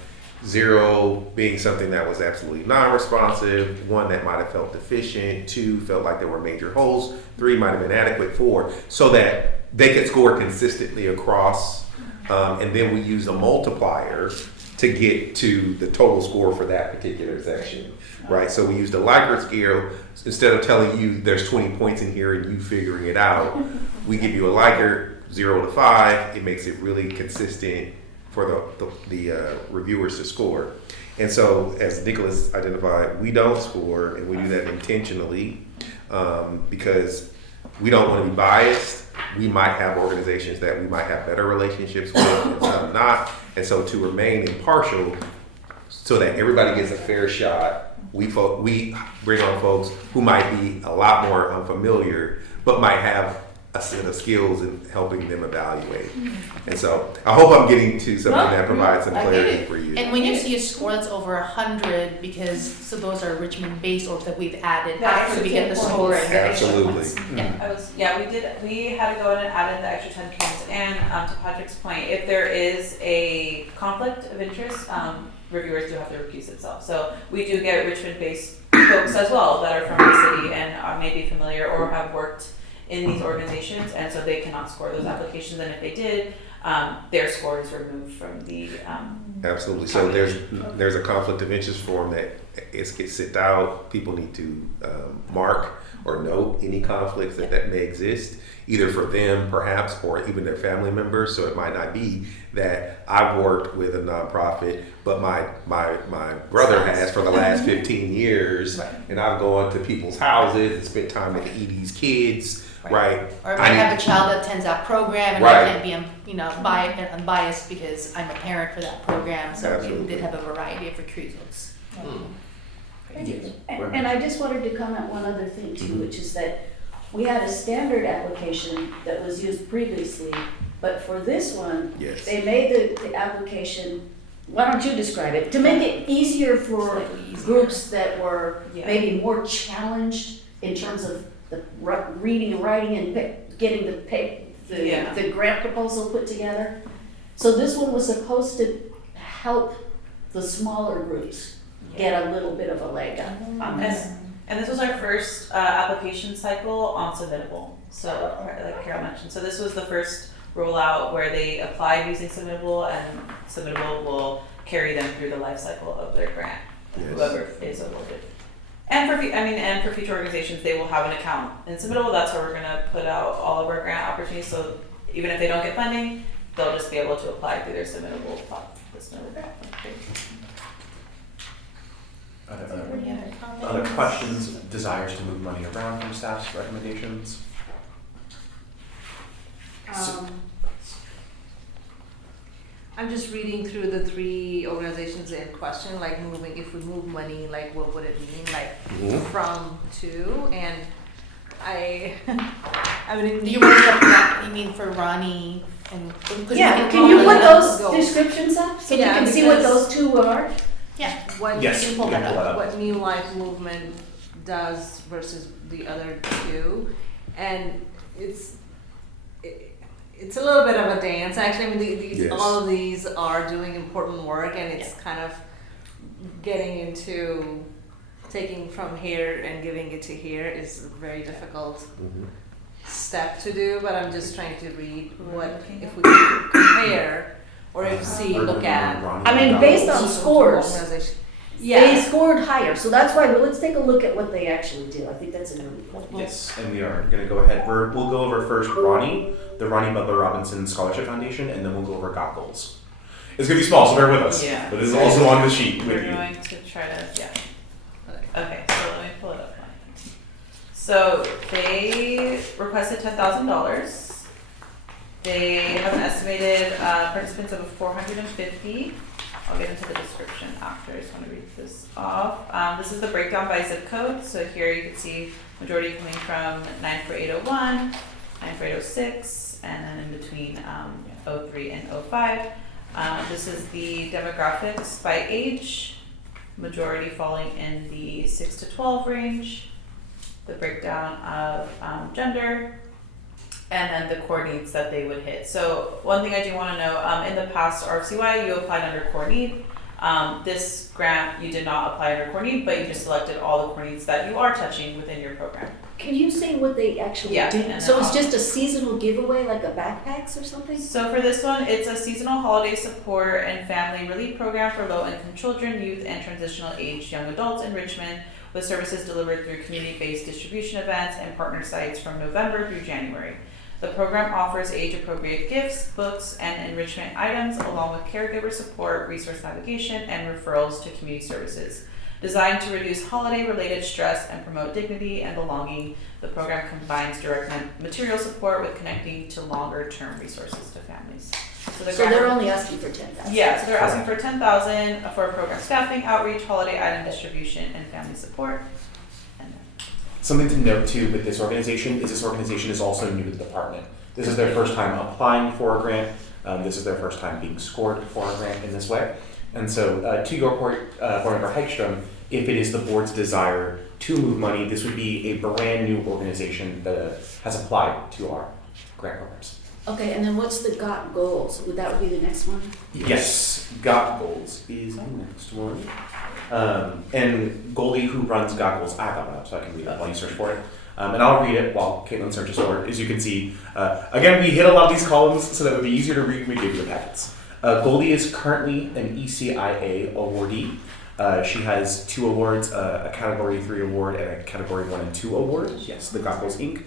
0 being something that was absolutely non-responsive, 1 that might have felt deficient, 2 felt like there were major holes, 3 might have been adequate, 4, so that they could score consistently across. And then we use a multiplier to get to the total score for that particular section, right? So we used a Likert scale. Instead of telling you there's 20 points in here and you figuring it out, we give you a Likert 0 to 5. It makes it really consistent for the reviewers to score. And so, as Nicholas identified, we don't score, and we do that intentionally because we don't want to be biased. We might have organizations that we might have better relationships with and some not. And so to remain impartial so that everybody gets a fair shot, we bring on folks who might be a lot more unfamiliar, but might have a set of skills in helping them evaluate. And so I hope I'm getting to something that provides some clarity for you. And when you see a score that's over 100, so those are Richmond-based or that we've added after we get the score and the extra Absolutely. points. We had to go in and add in the extra 10 points. And to Patrick's point, if there is a conflict of interest, reviewers do have to recuse themselves. So we do get Richmond-based folks as well that are from the city and are maybe familiar or have worked in these organizations, and so they cannot score those applications. And if they did, their score is removed from the. Absolutely. So there's a conflict of interest form that gets sent out. People need to mark or note any conflicts that may exist, either for them perhaps or even their family members. So it might not be that I've worked with a nonprofit, but my brother has for the last 15 years, and I've gone to people's houses and spent time with the ED's kids. Right. Or if I have a child that attends that program and I can't be, unbiased because I'm a parent for that program. So Absolutely. we did have a variety of recusals. And I just wanted to comment one other thing too, which is that we had a standard application that was used previously, but for this one, Yes. they made the application, why don't you describe it, to make it easier for groups that were maybe more challenged in terms of the reading and writing and getting the grant proposal put together. So this one was supposed to help the smaller groups get a little bit of a leg up on this. And this was our first application cycle on Submittable. So like Carol mentioned, so this was the first rollout where they applied using Submittable, and Submittable will carry them through the life cycle of their grant. Yes. whoever is awarded. And for future organizations, they will have an account in Submittable. That's where we're gonna put out all of our grant opportunities. So even if they don't get funding, they'll just be able to apply through their Submittable grant. Okay. Other questions, desires to move money around from staff's recommendations? I'm just reading through the 3 organizations in question, like if we move money, like what would it mean, like from to, and I mean. Do you want to look at, you mean for Ronnie and? Yeah, can you put those descriptions up so we Yeah, can see what because- those 2 are? Yeah. What Yes, New- you can pull that up. what New Life Movement does versus the other 2, and it's a little bit of a dance actually. I mean, these Yes. all of these are doing important work, and it's kind of getting into taking from here and giving it to here is a very difficult step to do. But I'm just trying to read what if we can compare. Or if look at. I mean, based on scores, organization. they scored higher, so that's why, well, let's take a look at what they actually do. I think that's a really cool. Yes, and we are going to go ahead. We'll go over first Ronnie, the Ronnie Butler Robinson Scholarship Foundation, and then we'll go over Got Goals. It's going to be small, so bear with us. Yeah. But this is also on the sheet We're with you. going to try to, Okay, so let me pull it up. So they requested $10,000. They have an estimated participants of 450. I'll get into the description after. I just want to read this off. This is the breakdown by zip code. So here you can see majority coming from 94801, 94806, and then in between 03 and 05. This is the demographics by age, majority falling in the 6 to 12 range, the breakdown of gender, and then the core needs that they would hit. So one thing I do want to know, in the past RFCY, you applied under core need. This grant, you did not apply under core need, but you just selected all the core needs that you are touching within your program. Can you say what they actually Yeah, do? and So then it's I'll- just a seasonal giveaway, like a backpacks or something? So for this one, it's a seasonal holiday support and family relief program for low-income children, youth, and transitional age young adults in Richmond, with services delivered through community-based distribution events and partner sites from November through January. The program offers age-appropriate gifts, books, and enrichment items, along with caregiver support, resource navigation, and referrals to community services. Designed to reduce holiday-related stress and promote dignity and belonging, the program combines direct material support with connecting to longer-term resources to families. So They're only asking for 10,000. Yeah, so they're asking for 10,000 for program staffing, outreach, holiday item distribution, and family support. Something to note too with this organization is also new to the department. This is their first time applying for a grant. This is their first time being scored for a grant in this way. And so to your point, Board Member Hegstrom, if it is the board's desire to move money, this would be a brand new organization that has applied to our grant programs. Okay, and then what's the GOT goals? Would that be the next one? Yes, Got Goals is the next one. And Goldie, who runs Got Goals, I have that one up so I can read it while you search for it. And I'll read it while Caitlin searches for it. As you can see, again, we hit a lot of these columns so that it would be easier to read when we give you the packets. Goldie is currently an ECIA awardee. She has 2 awards, a Category 3 award and a Category 1 and 2 award. Yes, the Got Goals Inc.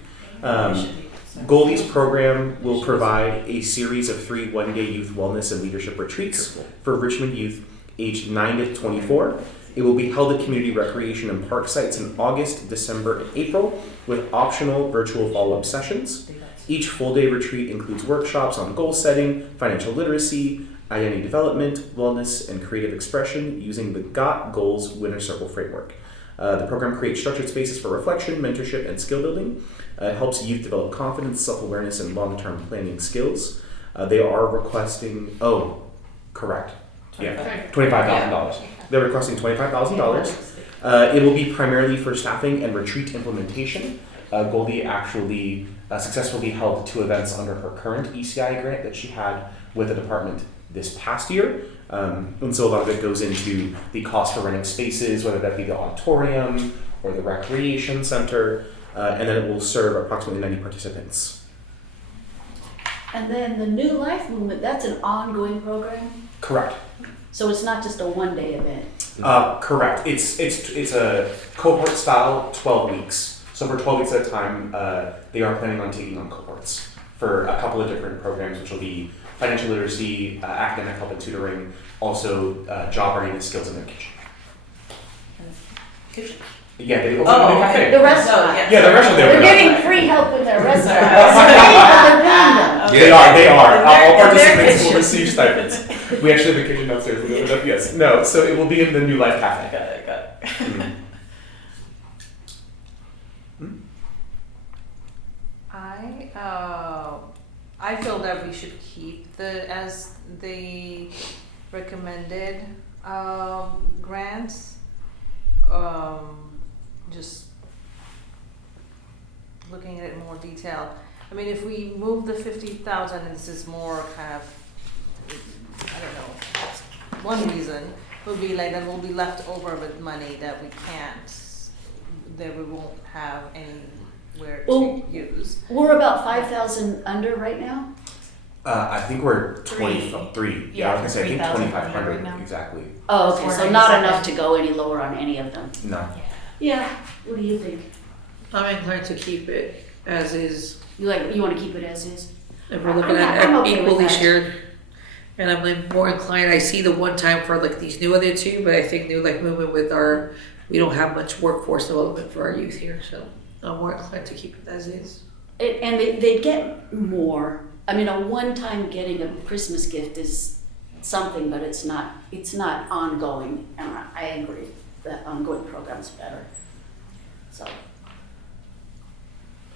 Goldie's program will provide a series of 3 one-day youth wellness and leadership retreats for Richmond youth aged 9 to 24. It will be held at community recreation and park sites in August, December, and April with optional virtual follow-up sessions. Each full-day retreat includes workshops on goal setting, financial literacy, identity development, wellness, and creative expression using the Got Goals Winner Circle framework. The program creates structured spaces for reflection, mentorship, and skill building. It helps youth develop confidence, self-awareness, and long-term planning skills. They are requesting, correct. Yeah, $25,000. They're requesting $25,000. It will be primarily for staffing and retreat implementation. Goldie actually successfully held 2 events under her current ECI grant that she had with the department this past year. And so a lot of it goes into the cost for renting spaces, whether that be the auditorium or the recreation center, and then it will serve approximately 90 participants. And then the New Life Movement, that's an ongoing program? Correct. So it's not just a one-day event. Correct. It's a cohort style, 12 weeks. So for 12 weeks at a time, they are planning on taking on cohorts for a couple of different programs, which will be financial literacy, academic help and tutoring, also job readiness skills in their kitchen. Yeah, they open a new cafe. The restaurant. Yeah, the restaurant. They're getting free help in their restaurant. They are. All In their participants will kitchen. receive stipends. We actually have a kitchen upstairs. We'll open up. Yes. No. So it will be in the New Life Cafe. Got it. Mhm. I feel that we should keep as the recommended grants. Just looking at it in more detail. I mean, if we move the 50,000, and this is more kind of, I don't know, one reason would be like that we'll be left over with money that we won't have anywhere to use. We're about 5,000 under right now. I think we're 23. Yeah, I was gonna say I think 2,500 right now. exactly. Oh, okay, so 497. not enough to go any lower on any of them. No. Yeah. What do you think? I'm inclined to keep it as is. You want to keep it as is? If we're looking I'm at okay with equally that. shared. And I'm like more inclined, I see the one time for like these new other two, but I think New Life Movement we don't have much workforce development for our youth here, so I'm more inclined to keep it as is. And they get more. I mean, a one-time getting a Christmas gift is something, but it's not ongoing. And I agree that ongoing program's better. So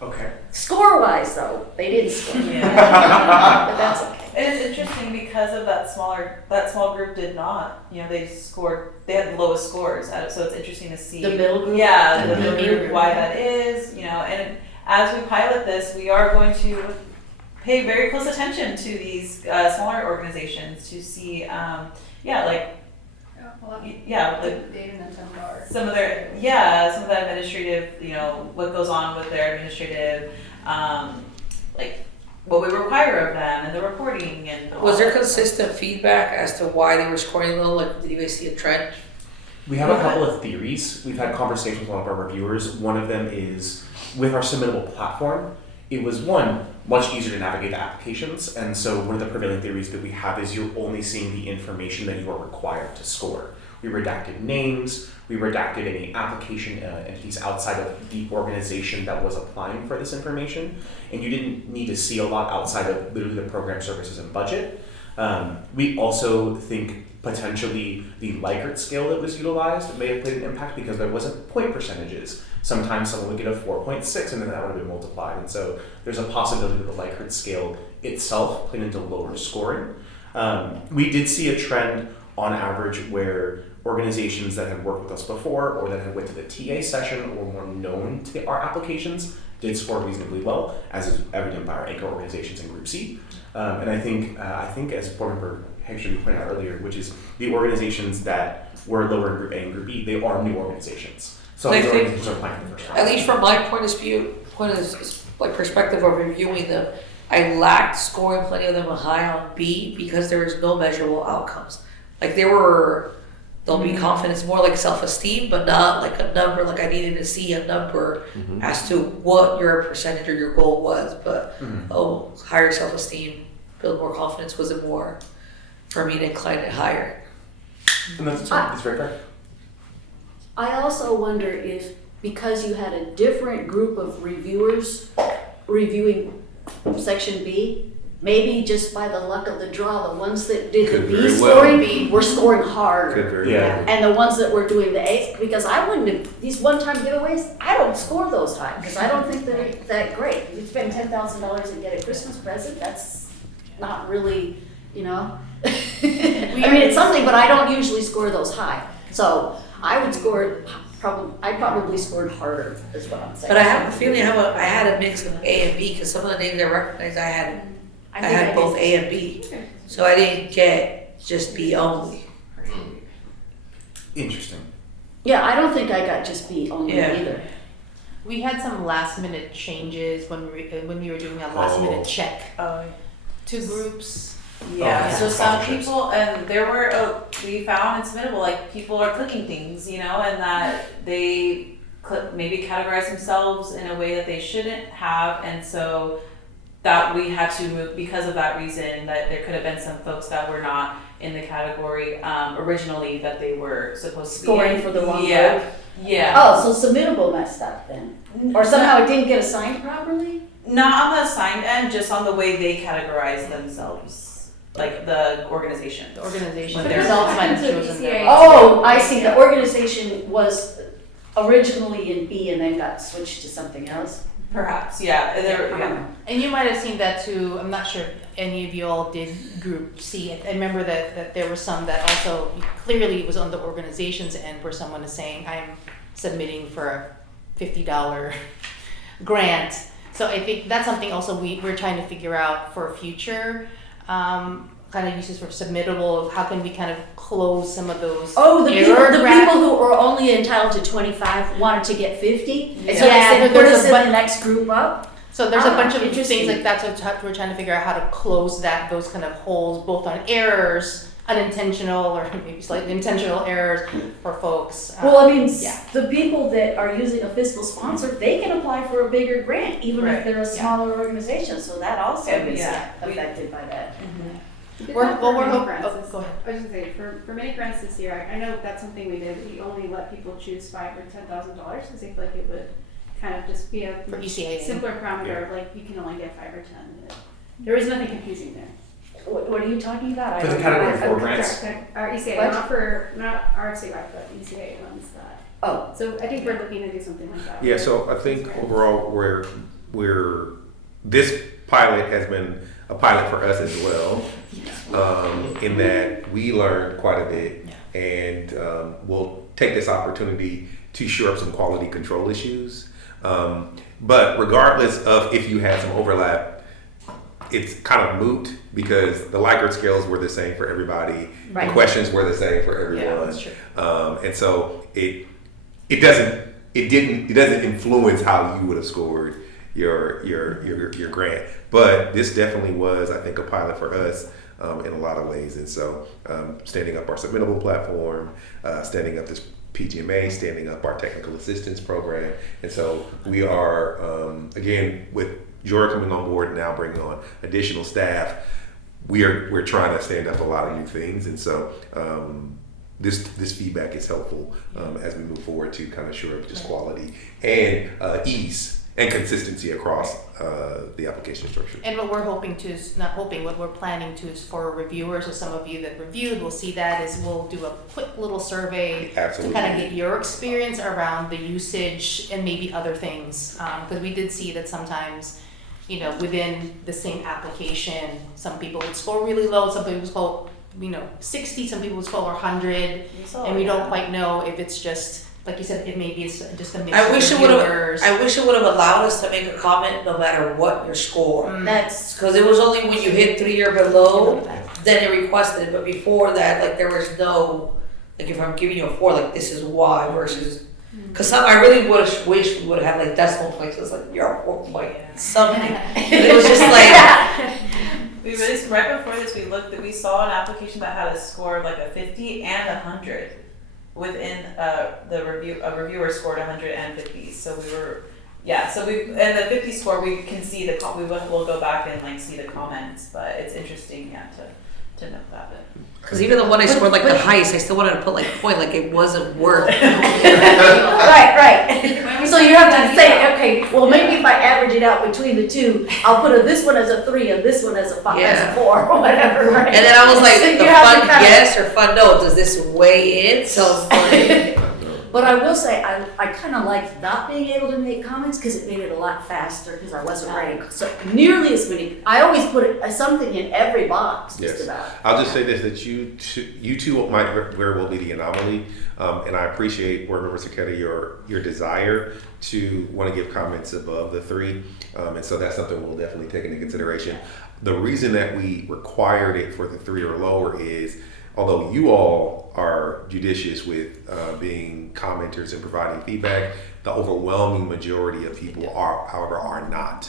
Okay. score-wise, though, they didn't score. Yeah. But that's okay. It is interesting because of that small group did not, they had the lowest scores out of, so it's interesting to see. The middle group? Yeah, the Mhm. middle group, why that is, and as we pilot this, we are going to pay very close attention to these smaller organizations to see, Data and $10. some of that administrative, what goes on with their administrative, what we require of them and the reporting and. all Was there that. consistent feedback as to why they were scoring low? Like, did you guys see a trend? We have a couple of theories. We've had conversations with one of our reviewers. One of them is with our submittable platform, it was much easier to navigate the applications. And so one of the prevailing theories that we have is you're only seeing the information that you are required to score. We redacted names, we redacted any application entities outside of the organization that was applying for this information. And you didn't need to see a lot outside of literally the program services and budget. We also think potentially the Likert scale that was utilized may have played an impact because there wasn't point percentages. Sometimes someone would get a 4.6 and then that would have been multiplied. And so there's a possibility that the Likert scale itself played into lower scoring. We did see a trend on average where organizations that had worked with us before or that had went to the TA session or were known to our applications did score reasonably well, as is evident by our anchor organizations in Group C. And I think as Board Member Hagstrom pointed out earlier, which is the organizations that were lower in Group A and Group B, they are new organizations. So I these think, organizations are applying for the first time. at least from my perspective of reviewing them, I lacked scoring plenty of them a high on B because there was no measurable outcomes. Like there'll be confidence, more like self-esteem, but not like a number, like I needed to see a number as to what your percentage or your goal was. But higher self-esteem, build more confidence was it more for me to incline it higher. And that's very fair. I also wonder if, because you had a different group of reviewers reviewing section B, maybe just by the luck of the draw, the ones that did Could the B very well. scoring were scoring hard. Could very Yeah. well. And the ones that were doing the A, because I wouldn't have, these one-time giveaways, I don't score those high, because I don't think they're that great. You spend $10,000 and get a Christmas present, that's not really, I mean, it's something, but I don't usually score those high. So I would score, I probably scored harder, is what I'm saying. But I have a feeling I had a mix of A and B because some of the names I recognized I had both A and B. So I didn't get just B only. Interesting. Yeah, I don't think I got just B only Yeah. either. We had some last minute changes when we were doing a last minute check Oh, to groups. Yeah, Oh, so yeah. some Sponsorships. people, and there were, we found in submittable, like, people are clicking things, you know, and that they maybe categorize themselves in a way that they shouldn't have, and so that we had to move, because of that reason, that there could have been some folks that were not in the category, originally that they were supposed to be Scoring in. for the wrong Yeah, group. yeah. Oh, so submittable messed up then? Or somehow it didn't get assigned properly? Not on the assigned end, just on the way they categorize themselves, like the organization. The organization But there's themselves might have also chosen BCA. their. Oh, I see, the organization was originally in B and then got switched to something else? Perhaps, yeah. Yeah. And you might have seen that too. I'm not sure if any of you all did Group C. I remember that there were some that also clearly it was on the organization's end where someone is saying, I'm submitting for a $50 grant. So I think that's something also we're trying to figure out for future kind of uses for submittable. How can we kind of close some of those Oh, the error people graph- who are only entitled to 25 wanted to get 50? Yeah. So Yeah, they said, put there's us a in bu- the next group up? So there's a bunch of interesting. things like that. So we're trying to figure out how to close those kind of holes, both on errors, unintentional or maybe slightly intentional errors for folks. Well, I mean, yeah. the people that are using a fiscal sponsor, they can apply for a bigger grant, even Right. if they're a Yeah. smaller organization, so that also is Yeah. affected by that. We did We're that for mini hoping. grants Oh, this- go ahead. I was just gonna say, for mini grants this year, I know that's something we did, we only let people choose $5,000 or $10,000, because I feel like it would kind of just be a For ECA. simpler parameter of like, you can only get 5 or 10. There was nothing confusing there. What are you talking about? I For the don't- category Sorry, 4 grants. Our ECA, What? not RFCY, but ECA runs that. Oh, So I think we're looking to do something like that. Yeah, so I think overall we're this pilot has been a pilot for us as well, in that we learned quite a bit, and we'll take this opportunity to shore up some quality control issues. But regardless of if you had some overlap, it's kind of moot because the Likert scales were the same for everybody. Right. The questions were the same for Yeah, everyone. that's true. And so it doesn't influence how you would have scored your grant. But this definitely was, I think, a pilot for us in a lot of ways. And so standing up our submittable platform, standing up this PGMA, standing up our technical assistance program. And so we are, again, with Jory coming on board and now bringing on additional staff, we're trying to stand up a lot of new things. And so this feedback is helpful as we move forward to kind of shore up just quality and ease and consistency across the application structure. And what we're hoping to is, not hoping, what we're planning to is for reviewers, or some of you that reviewed will see that, is we'll do a quick little survey Absolutely. to kind of get your experience around the usage and maybe other things. Because we did see that sometimes, within the same application, some people would score really low, some people would score, 60, some people would score 100, and we don't quite know if it's just, like you said, it maybe it's just a mix I of wish it reviewers. would have allowed us to make a comment no matter what your score. that's, Because it was only when you hit 3 or below, then it requested it. But before that, like there was no, like if I'm giving you a 4, like this is why versus. Because I really would have wished we would have had like decimal places, like you're a 4 point something. It was just like. We really, right before this, we saw an application that had a score of like a 50 and 100 within a reviewer scored 150. So we were, and the 50 score, we can see we'll go back and like see the comments, but it's interesting, to note that. Because even the one I scored like the highest, I still wanted to put like point, like it wasn't worth. right. So you have to say, okay, well, maybe if I average it out between the two, I'll put this one as a 3 and this one as a 5, as Yeah. a 4, or whatever, right? And then I was like, So the you have to fun kind of- yes or fun no, does this weigh in? So it's like, But I will say, I kind of liked not being able to make comments because it made it a lot faster because I wasn't writing so nearly as many. I always put something in every box, just Yes. about. I'll just say this, that you two might very well be the anomaly, and I appreciate, Board Member Saketa, your desire to want to give comments above the 3, and so that's something we'll definitely take into consideration. The reason that we required it for the 3 or lower is, although you all are judicious with being commenters and providing feedback, the overwhelming majority of people however, are not.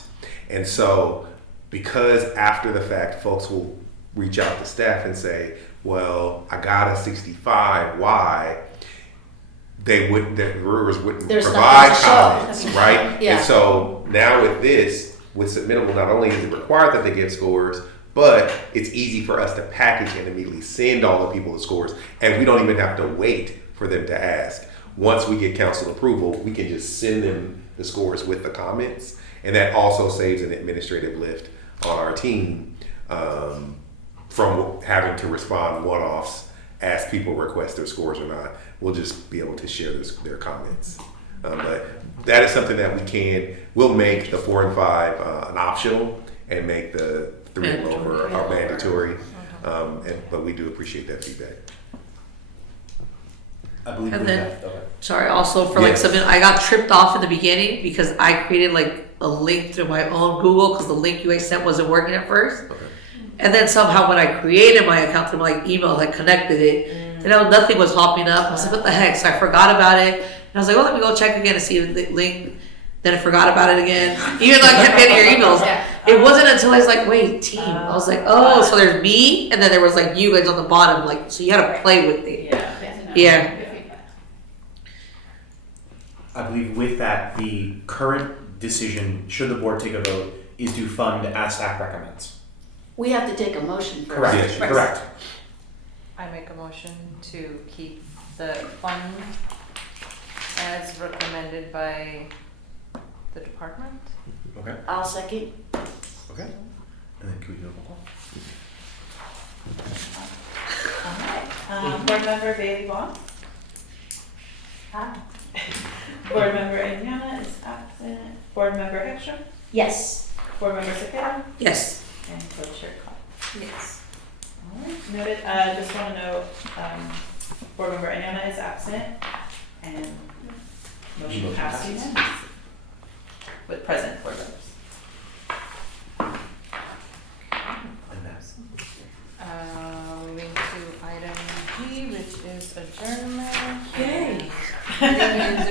And so, because after the fact, folks will reach out to staff and say, well, I got a 65, why? The brewers wouldn't There's provide nothing to show. comments, right? Yeah. And so now with this, with submittable, not only is it required that they give scores, but it's easy for us to package and immediately send all the people the scores, and we don't even have to wait for them to ask. Once we get council approval, we can just send them the scores with the comments, and that also saves an administrative lift on our team from having to respond one-offs as people request their scores or not. We'll just be able to share their comments. But that is something that we'll make the 4 and 5 an optional and make the 3 and over are mandatory. But we do appreciate that feedback. I believe And we then- have, okay. Sorry, also for like Yes. something, I got tripped off in the beginning because I created like a link through my own Google because the link you guys sent wasn't working at first. Okay. And then somehow when I created my account through my email, I connected it, nothing was popping up. I was like, what the heck? So I forgot about it. And I was like, well, let me go check again to see if the link. Then I forgot about it again. Even though I kept getting your emails. It wasn't until I was like, wait, team. I was like, oh, so there's me, and then there was like you guys on the bottom, like, so you had to play with it. Yeah. I believe with that, the current decision, should the board take a vote, is to fund as staff recommends. We have to take a motion first. Correct, Yes. correct. I make a motion to keep the fund as recommended by the department. Okay, I'll second. okay. And then can we do a roll call? Alright, Board Member Bailey Vaughn? Board Member Enyana is absent. Board Member Hextrom? Yes. Board Member Cepeda? Yes. And Co-Chair Cobb. Yes. Alright, noted. Just want to note, Board Member Enyana is absent, and motion passed unanimously with present board members. And that's. Moving to item G, which is adjournment. Yay. Meeting is